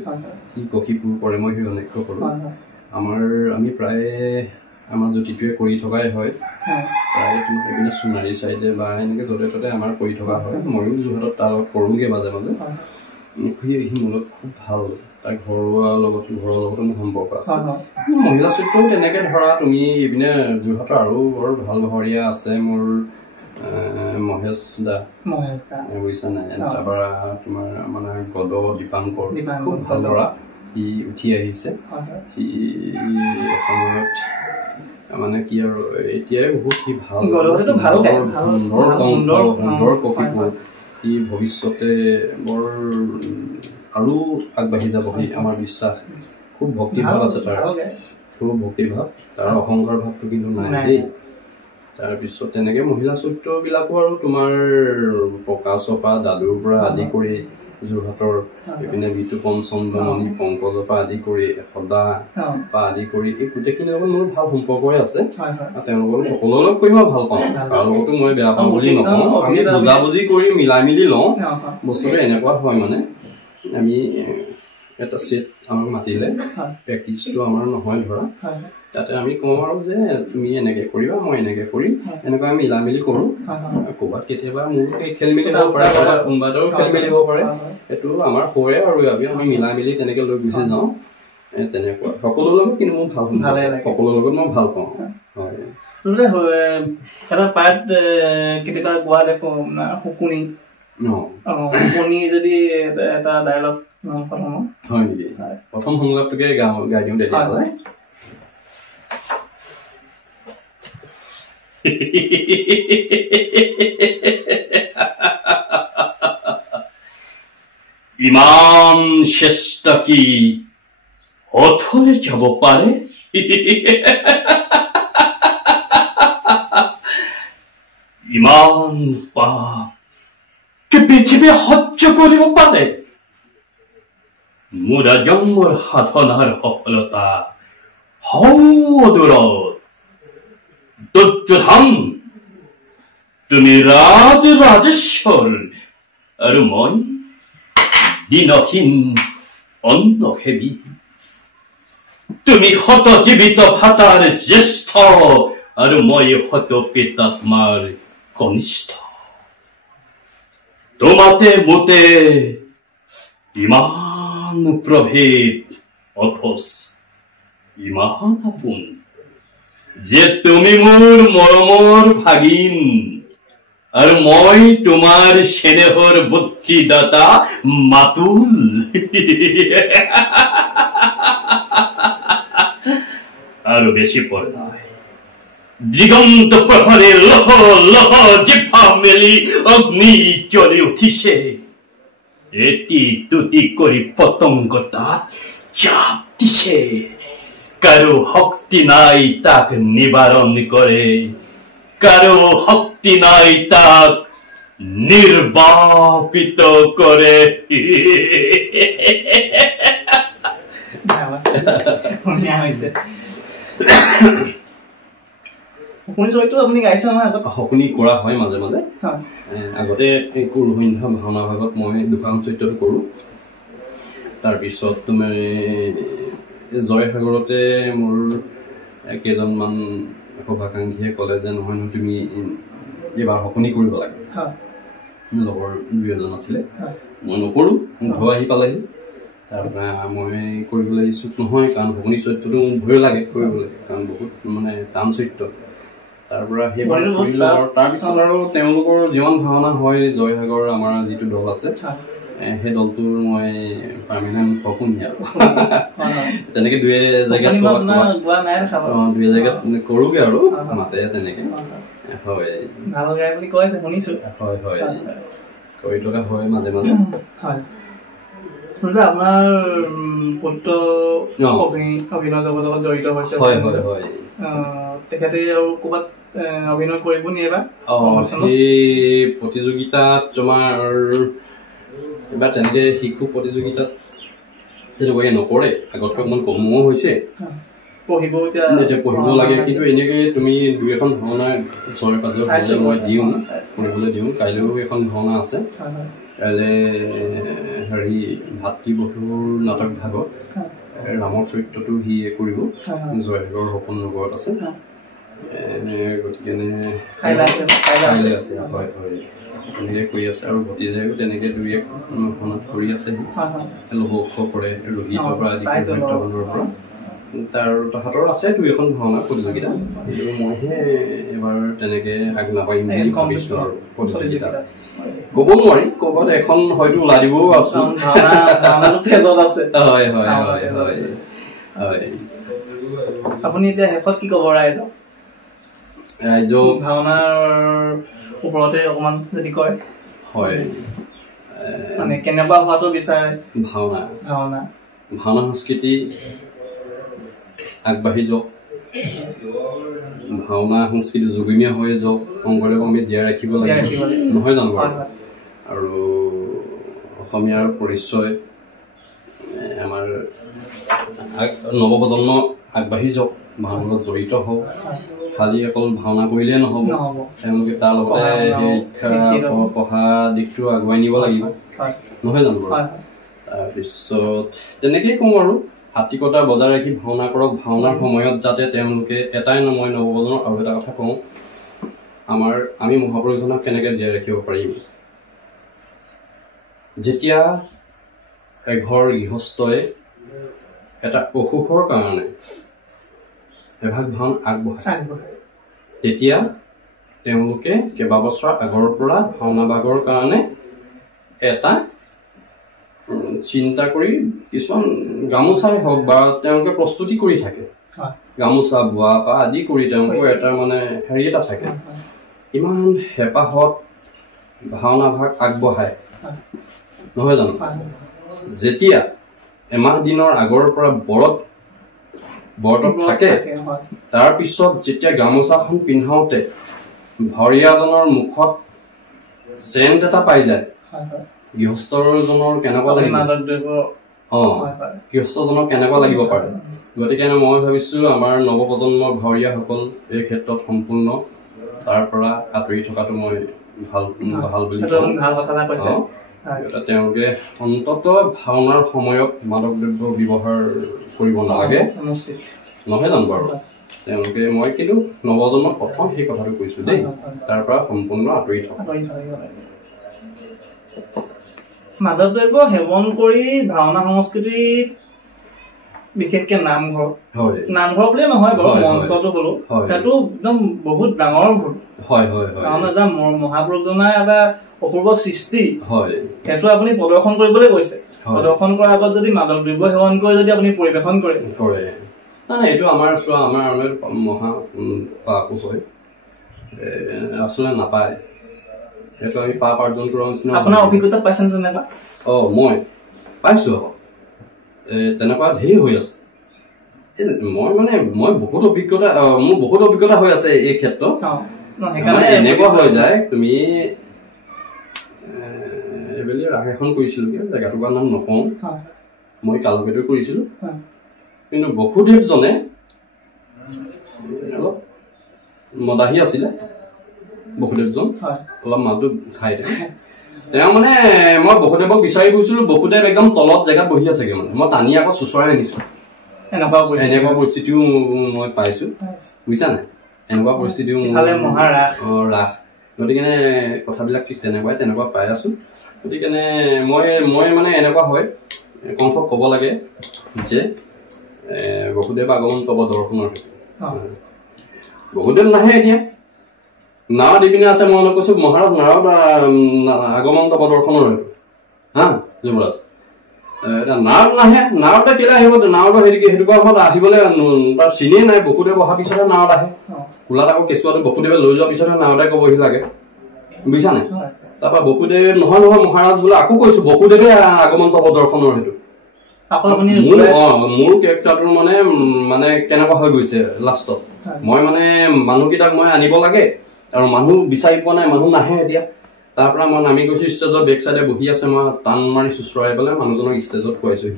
সি কশিপুৰ কৰে মই সেই অনেক্ষ কৰোঁ আমি প্ৰায় আমাৰ জ্যোতিটোৱে কৰি থকাই হয় প্ৰায় তোমাৰ এইপিনে সোণাৰী চাইডে বা এনেকৈ য'তে ত'তে আমাৰ কৰি থকা হয় ময়ো যোৰহাটত তাৰ লগত কৰোঁগৈ মাজে মাজে সি মূলত খুব ভাল তাৰ ঘৰৰ লগতো মোৰ সম্পৰ্ক আছে মহিলা চৰিত্ৰও তেনেকৈ ধৰা তুমি এইপিনে যোৰহাটৰ আৰু বৰ ভাল ভাৱৰীয়া আছে মোৰ মহেশ দা বুজিছা নাই তাৰপৰা তোমাৰ মানে গদ দীপাংকৰ খুব ভাল ল'ৰা সি উঠি আহিছে সি এসময়ত মানে কি আৰু এতিয়াই বহুত সি ভাল সুন্দৰ কশিপুৰ সি ভৱিষ্যতে বৰ আৰু আগবাঢ়ি যাবহি আমাৰ বিশ্বাস খুব ভক্তিভাৱ আছে তাৰ খুব ভক্তিভাৱ তাৰ অহংকাৰ ভাৱটো কিন্তু নাই দেই তাৰপিছত তেনেকৈ মহিলা চৰিত্ৰবিলাকো আৰু তোমাৰ প্ৰকাশৰ পৰা দাদুৰ পৰা আদি কৰি যোৰহাটৰ এইপিনে বিতুপন চন্দ্ৰমণি পংকজৰ পৰা আদি কৰি সদা পৰা আদি কৰি এই গোটেইখিনিৰ লগত মোৰ ভাল সম্পৰ্কই আছে তেওঁলোকৰ সকলোৰে লগত কৰি মই ভাল পাওঁ তাৰ লগতো মই বেয়া পাওঁ বুলি নকওঁ আমি বুজাবুজি কৰি মিলাই মিলি লওঁ বস্তুটো এনেকুৱা হয় মানে আমি এটা ছেট আমাক মাতিলে প্ৰেক্টিচটো আমাৰ নহয় ধৰা তাতে আমি কওঁ আৰু যে তুমি এনেকৈ কৰিবা মই এনেকৈ কৰিম এনেকুৱা আমি মিলা মিলি কৰোঁ ক'ৰবাত কেতিয়াবা মোৰ খেল মেলি হ'ব পাৰে ক'ৰবাত কোনোবাটোও খেল মেলি হ'ব পাৰে সেইটো আমাৰ হয় আৰু আমি মিলাই মিলি তেনেকৈ লৈ গুচি যাওঁ তেনেকুৱা সকলোৰ লগত কিন্তু মোৰ ভালে লাগে সকলোৰ লগত মই ভাল পাওঁ হয় এটা পাৰ্ট কেতিয়াবা গোৱা দেখো শুকুনি শুকুনি যদি এটা ডায়লগ হয় নেকি প্ৰথম সংলাপটোকে গাই দিওঁ তেতিয়াহ'লে ইমান চেষ্টা কি অথলে যাব পাৰে ইমান পাপ কি পৃথিৱী সহ্য কৰিব পাৰে মোৰ জন্মৰ সাধনাৰ সফলতা সদূৰত দুৰ্যোধন তুমি ৰাজেশ্বৰ আৰু মই দিনহীন অন্নসেৱী তুমি শত জীৱিত ভাতাৰ জ্যেষ্ঠ আৰু মই শত পিতাত্মাৰ কনিষ্ঠ তোমাতে মোতে ইমান প্ৰভেদ অথচ ইমান আপোন যে তুমি মোৰ মৰমৰ ভাগিন আৰু মই তোমাৰ স্নেহৰ বুদ্ধিদাতা মাতুল আৰু বেছি পৰ নাই দিগন্ত প্ৰহৰে লহ লহ জিভা মেলি অগ্নি জ্বলি উঠিছে এটি দুটি কৰি পতংগ তাত চাপ দিছে কাৰো শক্তি নাই তাক নিবাৰণ কৰে কাৰো শক্তি নাই তাক নিৰ্বাপিত কৰে শকুনি কৰা হয় মাজে মাজে আগতে কুৰুসন্ধ্যা ভাওনা ভাগত মই দোকান চৰিত্ৰটো কৰোঁ তাৰপিছত তোমাৰ জয়সাগৰতে মোৰ কেইজনমান শুভাকাংক্ষীয়ে ক'লে যে নহয় তুমি এইবাৰ শকুনি কৰিব লাগে লগৰ দুই এজন আছিলে মই নকৰোঁ ঘৰ আহি পালেহি তাৰপৰা মই কৰিবলৈ ইচ্ছুক নহয় কাৰণ শগুনী চৰিত্ৰটো মোৰ ভয় লাগে কৰিবলৈ কাৰণ বহুত মানে টান চৰিত্ৰ তাৰপৰা সেইবাৰ কৰিলোঁ আৰু তাৰপিছত আৰু তেওঁলোকৰ যিমান ভাওনা হয় জয়সাগৰ আমাৰ যিটো দল আছে সেই দলটোৰ মই পাৰ্মানেণ্ট সপোনী আৰু তেনেকৈ দুই জেগাত কৰোঁগৈ আৰু মাতে তেনেকৈ হয় ভাল গায় বুলি কয় শুনিছোঁ হয় হয় কৰি থকা হয় মাজে মাজে হয় আপোনাৰ পুত্ৰ অভিনয় জগতত জড়িত হৈছে হয় হয় হয় তেখেতে আৰু ক'ৰবাত অভিনয় কৰিব নি এবাৰ সেই প্ৰতিযোগিতাত তোমাৰ এবাৰ তেনেকৈ শিশু প্ৰতিযোগিতাত তেনেকুৱাকৈ নকৰে আগতকৈ অকণমান কমো হৈছে এতিয়া পঢ়িব লাগে কিন্তু এনেকৈ তুমি দুই এখন ভাওনা ওচৰে পাজৰে মই দিওঁ কৰিবলৈ দিওঁ কাইলৈও এখন ভাওনা আছে কাইলৈ হেৰি ভাতৃবধূৰ নাটক ভাগত ৰামৰ চৰিত্ৰটো সি কৰিব জয়সাগৰ সপোন নগৰত আছে গতিকে কাইলৈ আছে হয় হয় তেনেকৈ কৰি আছে আৰু ভতিজায়ো তেনেকৈ দুই এক ভাওনাত কৰি আছে লঘু উৎসৱ কৰে ৰোহিতৰ পৰা আদি সত্যবন্ধৰ পৰা তাৰ তাহাঁতৰ আছে দুই এখন ভাওনা প্ৰতিযোগিতা কিন্তু মইহে এবাৰ তেনেকৈ আগ নাপাৰিম বুলি ভাবিছোঁ আৰু প্ৰতিযোগিতা ক'ব নোৱাৰি ক'ৰবাত এখন হয়তো ওলাই দিবও আছোঁ হয় হয় হয় হয় হয় আপুনি এতিয়া শেষত কি ক'ব ৰাইজক ভাওনাৰ ওপৰতে অকণমান যদি কয় হয় মানে কেনেকুৱা হোৱাটো বিচাৰে ভাওনা ভাওনা ভাওনা সংস্কৃতি আগবাঢ়ি যাওক ভাওনা সংস্কৃতি যুগমীয়া হৈ যাওক শংকৰদেৱক আমি জীয়াই ৰাখিব লাগিব নহয় জানো বাৰু আৰু অসমীয়াৰ পৰিচয় আমাৰ নৱপ্ৰজন্ম আগবাঢ়ি যাওক ভাওনাৰ লগত জড়িত হওক খালি অকল ভাওনা কৰিলেই নহ'ব তেওঁলোকে তাৰ লগতে শিক্ষা পঢ়া দিশটো আগুৱাই নিব লাগিব নহয় জানো বাৰু তাৰপিছত তেনেকেই কওঁ আৰু হাতিকতা বজাই ৰাখি ভাওনা কৰক ভাওনাৰ সময়ত যাতে তেওঁলোকে এটাই মই নৱপ্ৰজন্মৰ আৰু এটা কথা কওঁ আমি মহাপুৰুষজনক কেনেকৈ জীয়াই ৰাখিব পাৰিম যেতিয়া এঘৰ গৃহস্থই এটা অসুখৰ কাৰণে এভাগ ভাওনা আগবঢ়ায় তেতিয়া তেওঁলোকে কেইবাবছৰ আগৰ পৰা ভাওনা ভাগৰ কাৰণে এটা চিন্তা কৰি কিছুমান গামোচাই হওক বা তেওঁলোকে প্ৰস্তুতি কৰি থাকে গামোচা বোৱা বা আদি কৰি তেওঁলোকৰ এটা মানে হেৰি এটা থাকে ইমান হেঁপাহত ভাওনা ভাগ আগবঢ়ায় নহয় জানো যেতিয়া এমাহ দিনৰ আগৰ পৰা বৰতত থাকে তাৰপিছত যেতিয়া গামোচাখন পিন্ধাওঁতে ভাৱৰীয়াজনৰ মুখত চেণ্ট এটা পাই যায় গৃহস্থজনৰ কেনেকুৱা লাগিব গৃহস্থজনক কেনেকুৱা লাগিব পাৰে গতিকে মই ভাবিছোঁ আমাৰ নৱপ্ৰজন্মৰ ভাৱৰীয়াসকল এই ক্ষেত্ৰত সম্পূৰ্ণ তাৰ পৰা আঁতৰি থকাটো মই ভাল বুলি তেওঁলোকে অন্ততঃ ভাওনাৰ সময়ত মাদক দ্ৰব্য ব্যৱহাৰ কৰিব নালাগে নহয় জানো বাৰু তেওঁলোকে মই কিন্তু নৱজন্মক প্ৰথম সেই কথাটো কৈছোঁ দেই তাৰ পৰা সম্পূৰ্ণ আঁতৰি থকা মাদক দ্ৰব্য সেৱন কৰি ভাওনা সংস্কৃতিত বিশেষকে নামঘৰ বুলিয়ে নহয় বাৰু মঞ্চটো হলো সেইটো একদম বহুত ডাঙৰ ভুল কাৰণ এটা মহাপুৰুষজনাৰ এটা অপূৰ্ব সৃষ্টি সেইটো আপুনি প্ৰদৰ্শন কৰিবলৈ কৈছে প্ৰদৰ্শন কৰাৰ আগত যদি মাদক দ্ৰব্য সেৱন কৰি যদি আপুনি পৰিৱেশন কৰে এইটো আমাৰ মহা পাপো হয় আচলতে নাপায় এইটো আমি পাপ অৰ্জন কৰাৰ নিচিনা আপোনাৰ অভিজ্ঞতা পাইছেনে তেনেকুৱা মই পাইছোঁ আকৌ তেনেকুৱা ধেৰ হৈ আছে মই বহুত অভিজ্ঞতা মোৰ বহুত অভিজ্ঞতা হৈ আছে এই ক্ষেত্ৰত এনেকুৱা হৈ যায় তুমি এইবেলি ৰাস এখন কৰিছিলোঁগৈ জেগাটুকুৰাৰ নাম নকওঁ মই কালকেটো কৰিছিলোঁ কিন্তু বসুদেৱজনে অলপ মদাহী আছিলে বসুদেৱজন অলপ মাতটো খাই তেওঁ মানে মই বসুদেৱক বিচাৰি ফুৰিছিলোঁ বসুদেৱ একদম তলত জেগাত বহি আছেগৈ মানে মই টানি আকৌ চুচৰাই আনিছোঁ এনেকুৱা পৰিস্থিতিও মই পাইছোঁ বুজিছা নাই এনেকুৱা পৰিস্থিতিও ৰাস গতিকে কথাবিলাক ঠিক তেনেকুৱা পাই আছো গতিকে মই মানে এনেকুৱা হয় কংসক ক'ব লাগে যে বসুদেৱ আগমন তব দৰ্শনৰ বসুদেৱ নাহে এতিয়া নাও দি পিনে আছে মই কৈছো মহাৰাজ নাৰদ আগমন তব দৰ্শনৰ হয়তো হা যুৱৰাজ নাৰদ নাহে নাৰদে কেলে আহিব নাৰদ সেইটো আহিবলৈ তাৰ চিনিয়ে নাই বসুদেৱ অহাৰ পিছতহে নাৰদ আহে কোলাত আকৌ কেঁচুৱাটো বসুদেৱে লৈ যোৱাৰ পিছতহে নাৰদে ক'বহি লাগে বুজিছা নাই তাৰপৰা বসুদেৱ নহয় মহাৰাজ বোলে আকৌ কৈছো বসুদেৱে আগমন তব দৰ্শনৰ সেইটো মোৰ কেৰেক্টাৰটো মানে কেনেকুৱা হৈ গৈছে লাষ্টত মই মানে মানুহকেইটাক মই আনিব লাগে আৰু মানুহ বিচাৰি পোৱা নাই মানুহ নাহে এতিয়া তাৰ পৰা মই নামি গৈছো ষ্টেজৰ বেক চাইডে বহি আছে মই টান মাৰি চুচৰাই পেলাই মানুহজনক ষ্টেজত খুৱাইছো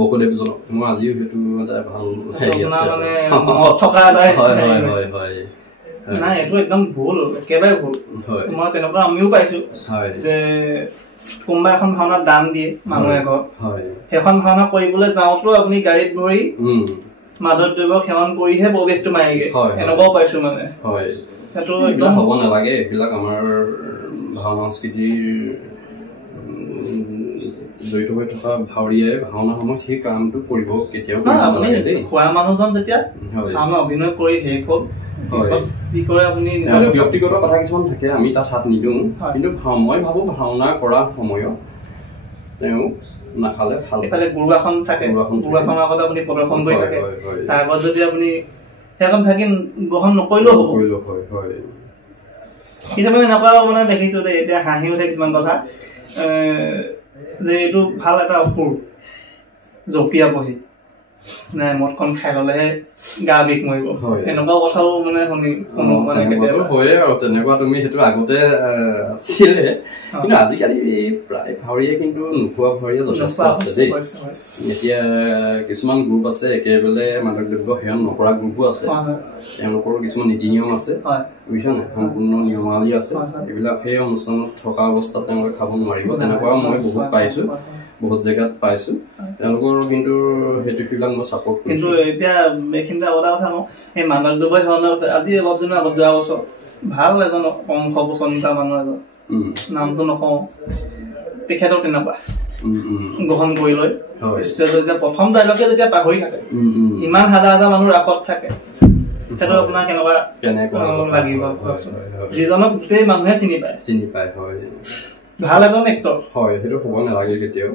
বসুদেৱজনক মই আজিও সেইটো এটা ভাল হেৰি আছে নাই এইটো একদম ভুল একেবাৰে ভুল মই তেনেকুৱা আমিও পাইছো যে কোনোবা এখন ভাওনাত দান দিয়ে মানুহ এঘৰ সেইখন ভাওনা কৰিবলৈ যাওঁতেও আপুনি গাড়ীত ভৰি মাদক দ্ৰব্য সেৱন কৰিহে প্ৰৱেশটো মাৰিগে এনেকুৱাও পাইছো মানে সেইটো একদম হ'ব নালাগে এইবিলাক আমাৰ ভাওনা সংস্কৃতিৰ জড়িত হৈ থকা ভাৱৰীয়াই ভাওনা সময়ত সেই কামটো কৰিব কেতিয়াও খোৱা মানুহজন যেতিয়া ভাওনা অভিনয় কৰি শেষ হ'ল ব্যক্তিগত কথা কিছুমান থাকে আমি তাত হাত নিদিওঁ কিন্তু মই ভাবো ভাওনা কৰা সময়ত তেওঁ নাখালে ভাল গুৰুৱাখন থাকে গুৰুৱাখনৰ আগত আপুনি প্ৰদৰ্শন কৰি থাকে তাৰ আগত যদি আপুনি সেইখন থাকি গ্ৰহণ নকৰিলেও হ'ব কিছুমান এনেকুৱা মানে দেখিছো দেই এতিয়া হাঁহি উঠে কিছুমান কথা যে এইটো ভাল এটা অসুৰ জপিয়া বহি নাই মদখন খাই ললেহে গা বিষ মৰিব এনেকুৱা কথাও মানে শুনো মানে হয় আৰু তেনেকুৱা তুমি সেইটো আগতে আছিলে কিন্তু আজিকালি প্ৰায় ভাৱৰীয়া কিন্তু নোখোৱা ভাৱৰীয়া যথেষ্ট আছে দেই এতিয়া কিছুমান গ্ৰুপ আছে একেবাৰে মাদক দ্ৰব্য সেৱন নকৰা গ্ৰুপো আছে তেওঁলোকৰো কিছুমান নীতি নিয়ম আছে বুজিছা নাই সম্পূৰ্ণ নিয়মাৱলী আছে এইবিলাক সেই অনুষ্ঠানত থকা অৱস্থাত তেওঁলোকে খাব নোৱাৰিব তেনেকুৱাও মই বহুত পাইছো বহুত জেগাত পাইছো তেওঁলোকৰ কিন্তু সেইটো ফিলাম মই সাপোৰ্ট কিন্তু এতিয়া এইখিনিতে এটা কথা ন এই মাদক দ্ৰব্য সেৱন আজি অলপ দিনৰ আগত যোৱা বছৰ ভাল এজন কংস পচন্দিতা মানুহ এজন নামটো নকওঁ তেখেতক তেনেকুৱা গ্ৰহণ কৰি লৈ যেতিয়া প্ৰথম ডাইলগে যেতিয়া পাহৰি থাকে ইমান হাজাৰ মানুহৰ ৰাসত থাকে সেইটো আপোনাৰ কেনেকুৱা লাগিব যিজনক গোটেই মানুহে চিনি পায় হয় ভাল এজন এক্টৰ হয় সেইটো হ'ব নালাগে কেতিয়াও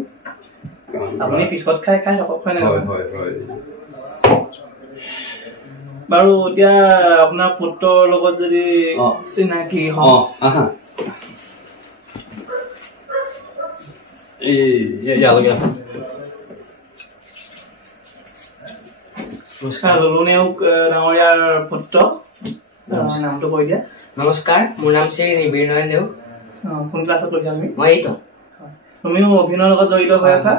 আপুনি পিছত খাই থাকক হয় বাৰু এতিয়া আপোনাৰ পুত্ৰৰ লগত যদি চিনাকি লুলু নেওগ ডাঙৰীয়াৰ পুত্ৰ নামটো কৈ দিয়া নমস্কাৰ মোৰ নাম শ্ৰী নিবিৰ নয়ন নেওগ কোন ক্লাছত পঢ়িছা তুমি মই এইটো তুমিও অভিনয়ৰ লগত জড়িত হৈ আছা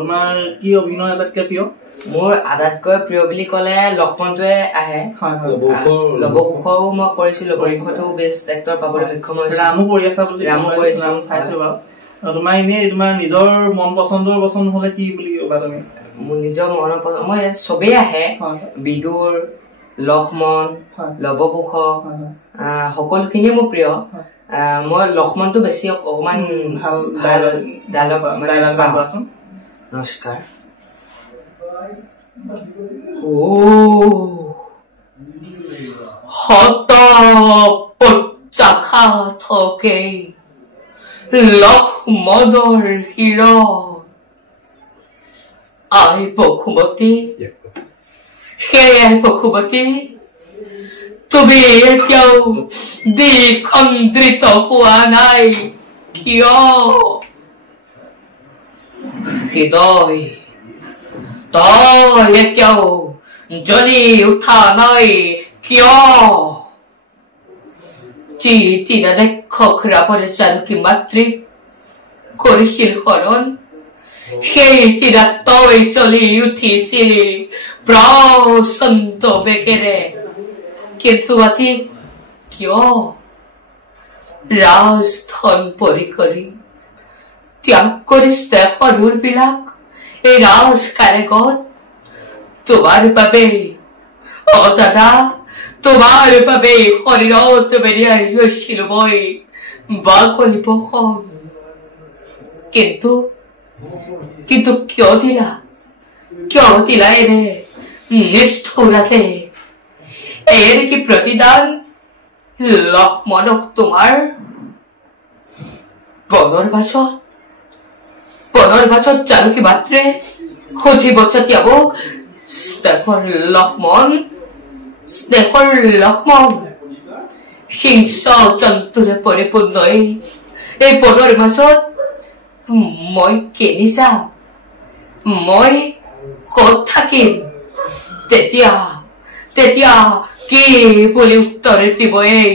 তোমাৰ কি অভিনয় আটাইতকৈ প্ৰিয় মোৰ আটাইতকৈ প্ৰিয় বুলি ক'লে লক্ষ্মণটোৱে আহে লৱকুশও মই কৰিছিলো লৱকুশতো বেষ্ট এক্টৰ পাবলৈ সক্ষম হৈছো ৰামো কৰি আছা বুলি চাইছো বাৰু তোমাৰ এনেই তোমাৰ নিজৰ মন পচন্দৰ পচন্দ হলে কি বুলি ক'বা তুমি মোৰ নিজৰ মনৰ পচন্দ মই চবেই আহে বিদুৰ লক্ষ্মণ লৱকুশ সকলোখিনিয়ে মোৰ প্ৰিয় মই লক্ষ্মণটো বেছি অকমান ভাল ডায়লগ কোৱাচোন নমস্কাৰ হত পচ্চাখা থকে লক্ষ্মণৰ হিৰ আই পশুমতী সেয়াই পশুমতী তুমি এতিয়াও দ্বিখণ্ডিত হোৱা নাই কিয় হৃদয় তই এতিয়াও জ্বলি উঠা নাই কিয় চিতিনা নেক্ষক ৰাপৰ চাৰুকী মাতৃ কৰিছিল শৰণ সেই তিৰাত তই চলি উঠিছিলি প্ৰচণ্ড বেগেৰে কিন্তু আজি কিয় ৰাজধন পৰি কৰি ত্যাগ কৰিছে সৰুৰ বিলাক এই ৰাজ কাৰেগত তোমাৰ বাবে দাদা তোমাৰ বাবে শৰীৰত মেৰিয়াই লৈছিলো মই বাকলি পখন কিন্তু কিয় দিলা এনে নিষ্ঠুৰাতে এৰ কি প্ৰতিদান লক্ষ্মণক তোমাৰ বনৰ বাছত জানকী মাত্ৰে সুধিব চতিয়াবক স্নেহৰ লক্ষ্মণ হিংস জন্তুৰে পৰিপূৰ্ণ এই বনৰ মাজত মই কেনি যাম মই ক'ত থাকিম তেতিয়া কি বুলি উত্তৰ দিব এই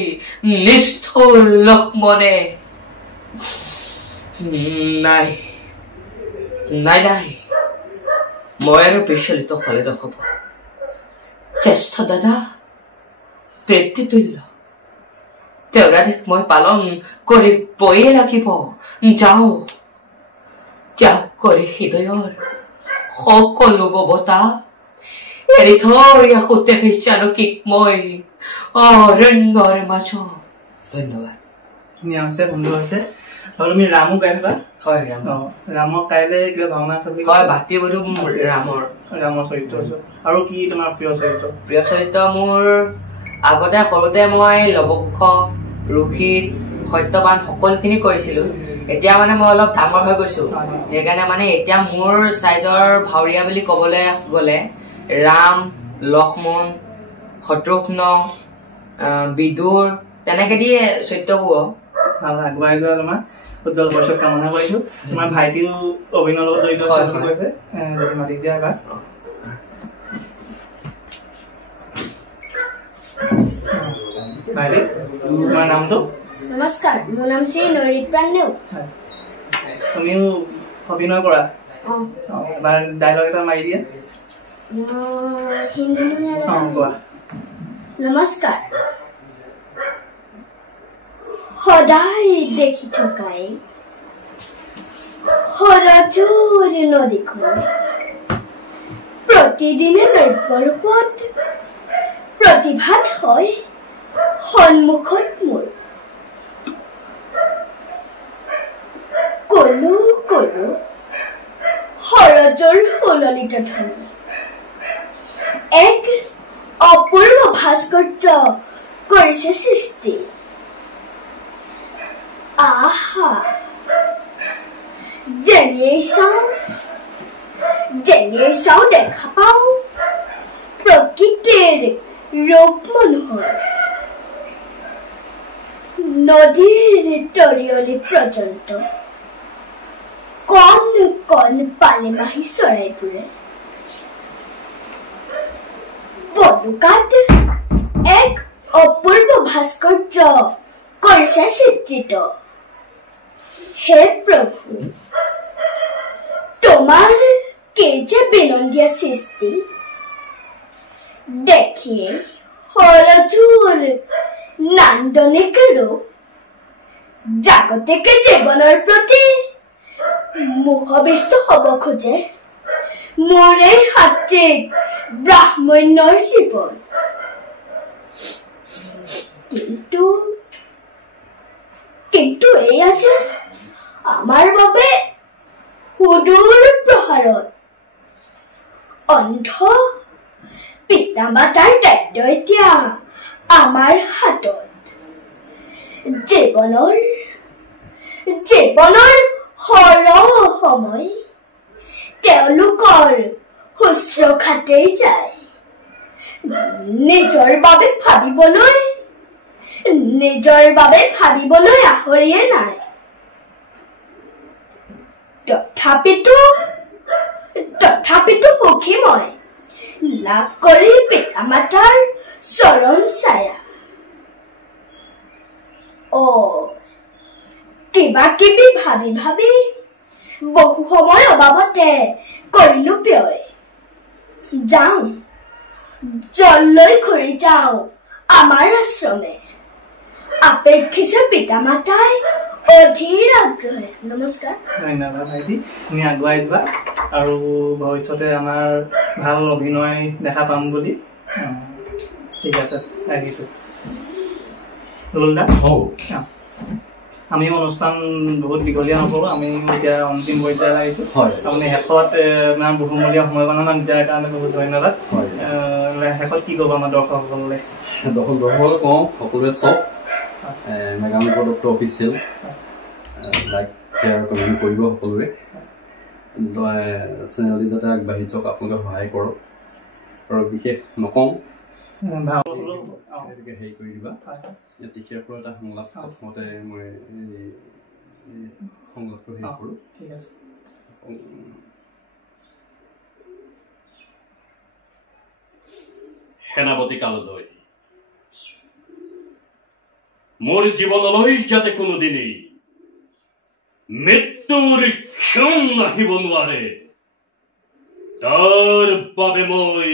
নিষ্ঠুৰ লক্ষ্মণে নাই মই আৰু বিচলিত হলে নহব জ্যেষ্ঠ দাদা পিতৃতুল্য তেওঁৰ আদেশ মই পালন কৰিবই লাগিব যাওঁ ত্যাগ কৰি হৃদয়ৰ সকলো মমতা এৰি থৈ আহোঁতে জানকীক মই অৰণ্যৰ মাজত ধন্যবাদ ধুনীয়া হৈছে বন্ধু হৈছে আৰু তুমি ৰামো গাইবা হয় ৰামক কাইলে কিবা ভাওনা আছে বুলি হয় ভাতৃ বধূ ৰামৰ চৰিত্ৰ আছে আৰু কি তোমাৰ প্ৰিয় চৰিত্ৰ মোৰ আগতে সৰুতে মই লৱকুশ ৰোহিত সত্যবান সকলোখিনি কৰিছিলো এতিয়া মানে মই অলপ ডাঙৰ হৈ গৈছো সেইকাৰণে মানে এতিয়া মোৰ সাইজৰ ভাৱৰীয়া বুলি ক'বলৈ গ'লে ৰাম লক্ষ্মণ শত্ৰুঘ্ন বিদুৰ তেনেকে দিয়ে চৰিত্ৰবোৰ আগুৱাই যোৱা তোমাৰ উজ্জ্বল ভৱিষ্যত কামনা কৰিছো তোমাৰ ভাইটিও অভিনয়ৰ লগত জড়িত আছে কৈছে যদি মাতি দিয়া এবাৰ ভাইটি তোমাৰ নামটো নমস্কাৰ মোৰ নাম শ্ৰী নৰিপ্ৰাণ নেওগ তুমিও অভিনয় কৰা এবাৰ ডাইলগ এটা মাৰি দিয়া নমস্কাৰ সদায় দেখি থকাই সৰজুৰ নদীখন প্ৰতিদিনে নব্যৰূপত প্ৰতিভাত হয় সন্মুখত মোৰ কলো সৰজৰ সললিত ধ্বনি এক অপূৰ্ব ভাস্কৰ্য কৰিছে সৃষ্টি আহা যেনিয়ে চাও দেখা পাও প্ৰকৃতিৰ ৰূপ মনোহৰ নদীৰ তৰিয়লি পৰ্যন্ত কণ পালেমাহী চৰাইবোৰে বলুকাত এক অপূৰ্ব ভাস্কৰ্য কৰিছে চিত্ৰিত হে প্ৰভু তোমাৰ কে যে বিনন্দীয়া সৃষ্টি দেখিয়ে সৰজুৰ নান্দনিক ৰূপ জাগতিক জীৱনৰ প্ৰতি মোহবিষ্ট হব খোজে মোৰ এই সাত্বিক ব্ৰাহ্মণ্যৰ জীৱন কিন্তু এয়া যে আমাৰ বাবে সুদূৰ প্ৰহাৰত অন্ধ পিতা মাতাৰ দায়িত্ব এতিয়া আমাৰ হাতত জীৱনৰ সৰহ সময় তেওঁলোকৰ শুশ্ৰূষাতেই যায় নিজৰ বাবে ভাবিবলৈ আহৰিয়ে নাই তথাপিতো সুখী মই লাভ কৰি পিতা মাতাৰ চৰণ ছায়া কিবা কিবি ভাবি বহু সময় অভাৱতে কৰিলো ব্যয় যাওঁ জললৈ ঘূৰি যাওঁ আমাৰ আশ্ৰমে আপেক্ষিছে পিতা মাতাই অধীৰ আগ্ৰহে নমস্কাৰ ধন্যবাদ ভাইটি তুমি আগুৱাই যোৱা আৰু ভৱিষ্যতে আমাৰ ভাল অভিনয় দেখা পাম বুলি ঠিক আছে ৰাখিছোঁ ৰুলদা আমি অনুষ্ঠান বহুত দীঘলীয়া নকৰোঁ আমি এতিয়া অন্তিম পৰ্যায়ত আহিছোঁ আপুনি শেষত ইমান বহুমূলীয়া সময় গণনা দিয়াৰ কাৰণে বহুত ধন্যবাদ শেষত কি ক'ব আমাৰ দৰ্শকসকললৈ দৰ্শকসকলক কওঁ সকলোৱে চাওক মেগাংক doctor official like share comment কৰিব সকলোৱে চেনেলটি যাতে আগবাঢ়ি যাওক আপোনালোকে সহায় কৰক আৰু বিশেষ নকওঁ হেৰি কৰি দিবা তেখেতৰ পৰা এটা সংলাপ প্ৰথমতে মই সংলাপটো হেৰি কৰোঁ ঠিক আছে সেনাপতি কালজয় মোৰ জীৱনলৈ যাতে কোনোদিনেই মৃত্যুৰ ক্ষণ আহিব নোৱাৰে তাৰ বাবে মই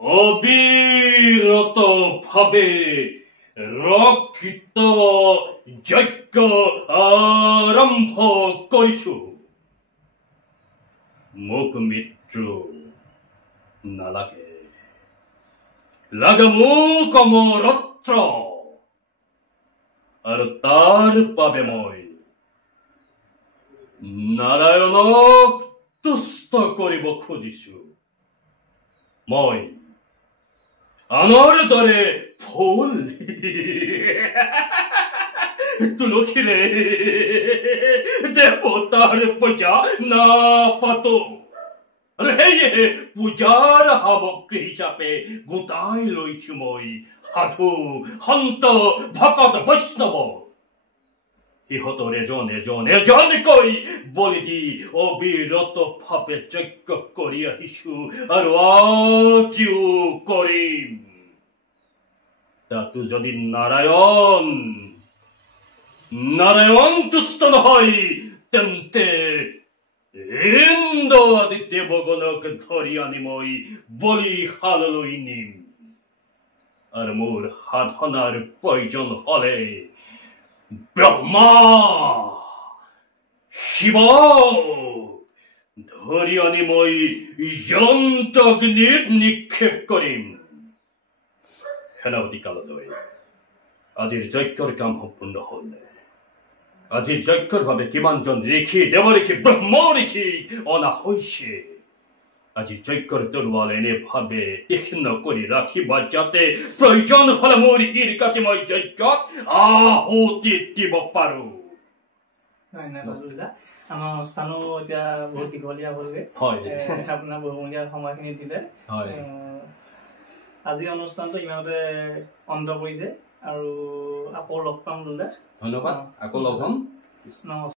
অবিৰত ভাৱে ৰক্ষিত যজ্ঞ আৰম্ভ কৰিছো মোক মৃত্যু নালাগে লাগে মোক অমৰত্ব আৰু তাৰ বাবে মই নাৰায়ণক তুষ্ট কৰিব খুজিছো মই আনৰ দৰে ফুল তুলসীৰে দেৱতাৰ পূজা নাপাতো আৰু সেয়ে পূজাৰ সামগ্ৰী হিচাপে গোটাই লৈছো মই সাধু সন্ত ভকত বৈষ্ণৱ সিহঁতৰ এজনকৈ বলি দি অবিৰত ভাৱে যজ্ঞ কৰি আহিছো আৰু আজিও কৰিম তাতো যদি নাৰায়ণ তুষ্ট নহয় তেন্তে ইন্দ্ৰ আদি দেৱগণক ধৰি আনি মই বলিশাললৈ নিম আৰু মোৰ সাধনাৰ প্ৰয়োজন হলে ব্ৰহ্মা শিৱ ধৰি আনি মই জ্বলন্ত অগ্নিত নিক্ষেপ কৰিম সেনাপতি কালজয় আজিৰ যজ্ঞৰ কাম সম্পূৰ্ণ হল আজিৰ যজ্ঞৰ বাবে কিমানজন ঋষি দেৱ ঋষি ব্ৰহ্ম ঋষি অনা হৈছে আজি যজ্ঞৰ তৰোৱাল এনেভাৱে তীক্ষ্ণ কৰি ৰাখিবা যাতে প্ৰয়োজন হলে মোৰ শিৰ কাটি মই যজ্ঞত আহুতি দিব পাৰো আমাৰ অনুষ্ঠানো এতিয়া বহুত দীঘলীয়া হ'লগে আপোনাৰ বহুমূলীয়া সময়খিনি দিলে আজি অনুষ্ঠানটো ইমানতে অন্ত পৰিছে আৰু আকৌ লগ পাম বোলে ধন্যবাদ আকৌ লগ হ'ম